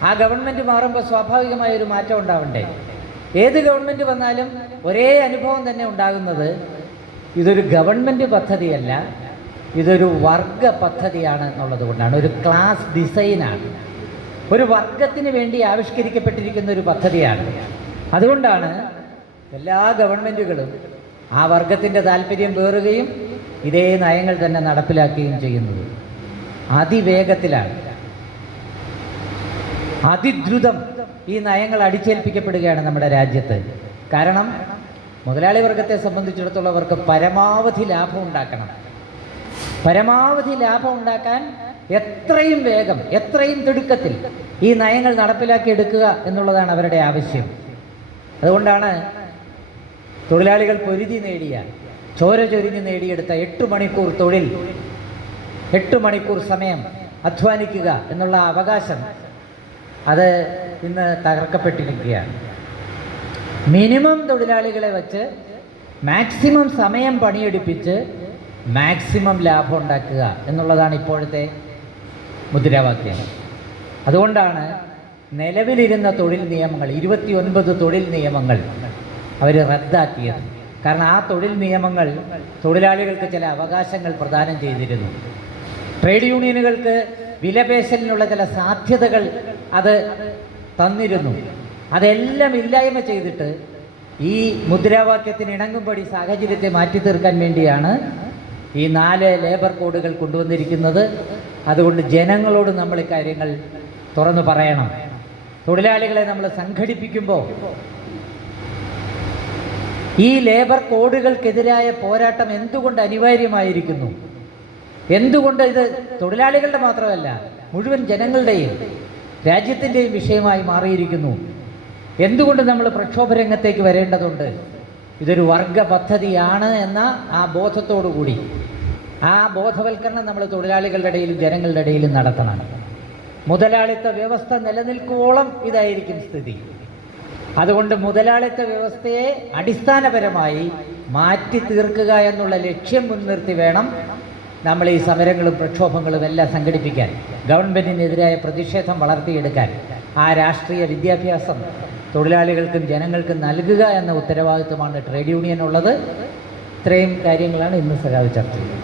ആ ഗവൺമെൻറ് മാറുമ്പോൾ സ്വാഭാവികമായ ഒരു മാറ്റം ഉണ്ടാവണ്ടേ? ഏത് ഗവൺമെൻറ് വന്നാലും ഒരേ അനുഭവം തന്നെ ഉണ്ടാകുന്നത് ഇതൊരു ഗവൺമെൻറ് പദ്ധതിയല്ല, ഇതൊരു വർഗ പദ്ധതിയാണ് എന്നുള്ളത് കൊണ്ടാണ്. ഒരു ക്ലാസ് ഡിസൈനാണ്, ഒരു വർഗത്തിന് വേണ്ടി ആവിഷ്കരിക്കപ്പെട്ടിരിക്കുന്ന ഒരു പദ്ധതിയാണ്. അതുകൊണ്ടാണ് എല്ലാ ഗവൺമെൻറ്റുകളും ആ വർഗത്തിൻ്റെ താല്പര്യം പേറുകയും ഇതേ നയങ്ങൾ തന്നെ നടപ്പിലാക്കുകയും ചെയ്യുന്നത്. അതിവേഗത്തിലാണ്, അതിദ്രുതം ഈ നയങ്ങൾ അടിച്ചേൽപ്പിക്കപ്പെടുകയാണ് നമ്മുടെ രാജ്യത്ത്. കാരണം മുതലാളി വർഗത്തെ സംബന്ധിച്ചിടത്തോളം അവർക്ക് പരമാവധി ലാഭം ഉണ്ടാക്കണം. പരമാവധി ലാഭം ഉണ്ടാക്കാൻ എത്രയും വേഗം, എത്രയും തിടുക്കത്തിൽ ഈ നയങ്ങൾ നടപ്പിലാക്കിയെടുക്കുക എന്നുള്ളതാണ് അവരുടെ ആവശ്യം. അതുകൊണ്ടാണ് തൊഴിലാളികൾ പൊരുതി നേടിയ, ചോര ചൊരിഞ്ഞ് നേടിയെടുത്ത 8 മണിക്കൂർ തൊഴിൽ, 8 മണിക്കൂർ സമയം അധ്വാനിക്കുക എന്നുള്ള അവകാശം അത് ഇന്ന് തകർക്കപ്പെട്ടിരിക്കുകയാണ്. മിനിമം തൊഴിലാളികളെ വച്ച് മാക്സിമം സമയം പണിയെടുപ്പിച്ച് മാക്സിമം ലാഭം ഉണ്ടാക്കുക എന്നുള്ളതാണ് ഇപ്പോഴത്തെ മുദ്രാവാക്യം. അതുകൊണ്ടാണ് നിലവിലിരുന്ന തൊഴിൽ നിയമങ്ങൾ, 29 തൊഴിൽ നിയമങ്ങൾ അവർ റദ്ദാക്കിയത്. കാരണം ആ തൊഴിൽ നിയമങ്ങൾ തൊഴിലാളികൾക്ക് ചില അവകാശങ്ങൾ പ്രദാനം ചെയ്തിരുന്നു. ട്രേഡ് യൂണിയനുകൾക്ക് വിലപേശലിനുള്ള ചില സാധ്യതകൾ അത് തന്നിരുന്നു. അതെല്ലാം ഇല്ലായ്മ ചെയ്തിട്ട് ഈ മുദ്രാവാക്യത്തിന് ഇണങ്ങുമ്പടി സാഹചര്യത്തെ മാറ്റി തീർക്കാൻ വേണ്ടിയാണ് ഈ 4 ലേബർ കോഡുകൾ കൊണ്ടുവന്നിരിക്കുന്നത്. അതുകൊണ്ട് ജനങ്ങളോട് നമ്മൾ ഇക്കാര്യങ്ങൾ തുറന്നു പറയണം. തൊഴിലാളികളെ നമ്മൾ സംഘടിപ്പിക്കുമ്പോൾ ഈ ലേബർ കോഡുകൾക്കെതിരായ പോരാട്ടം എന്തുകൊണ്ട് അനിവാര്യമായിരിക്കുന്നു, എന്തുകൊണ്ട് ഇത് തൊഴിലാളികളുടെ മാത്രമല്ല മുഴുവൻ ജനങ്ങളുടെയും രാജ്യത്തിൻ്റെയും വിഷയമായി മാറിയിരിക്കുന്നു, എന്തുകൊണ്ട് നമ്മൾ പ്രക്ഷോഭ രംഗത്തേക്ക് വരേണ്ടതുണ്ട്, ഇതൊരു വർഗ പദ്ധതിയാണ് എന്ന ആ ബോധത്തോടു കൂടി ആ ബോധവൽക്കരണം നമ്മൾ തൊഴിലാളികളുടെ ഇടയിലും ജനങ്ങളുടെ ഇടയിലും നടത്തണം. മുതലാളിത്ത വ്യവസ്ഥ നിലനിൽക്കുവോളം ഇതായിരിക്കും സ്ഥിതി. അതുകൊണ്ട് മുതലാളിത്ത വ്യവസ്ഥയെ അടിസ്ഥാനപരമായി മാറ്റി തീർക്കുക എന്നുള്ള ലക്ഷ്യം മുൻനിർത്തി വേണം നമ്മൾ ഈ സമരങ്ങളും പ്രക്ഷോഭങ്ങളും എല്ലാം സംഘടിപ്പിക്കാൻ, ഗവൺമെൻറ്റിനെതിരായ പ്രതിഷേധം വളർത്തിയെടുക്കാൻ. ആ രാഷ്ട്രീയ വിദ്യാഭ്യാസം തൊഴിലാളികൾക്കും ജനങ്ങൾക്കും നൽകുക എന്ന ഉത്തരവാദിത്വമാണ് ട്രേഡ് യൂണിയൻ ഉള്ളത്. ഇത്രയും കാര്യങ്ങളാണ് ഇന്ന് സഖാവ് ചർച്ച ചെയ്യുന്നത്.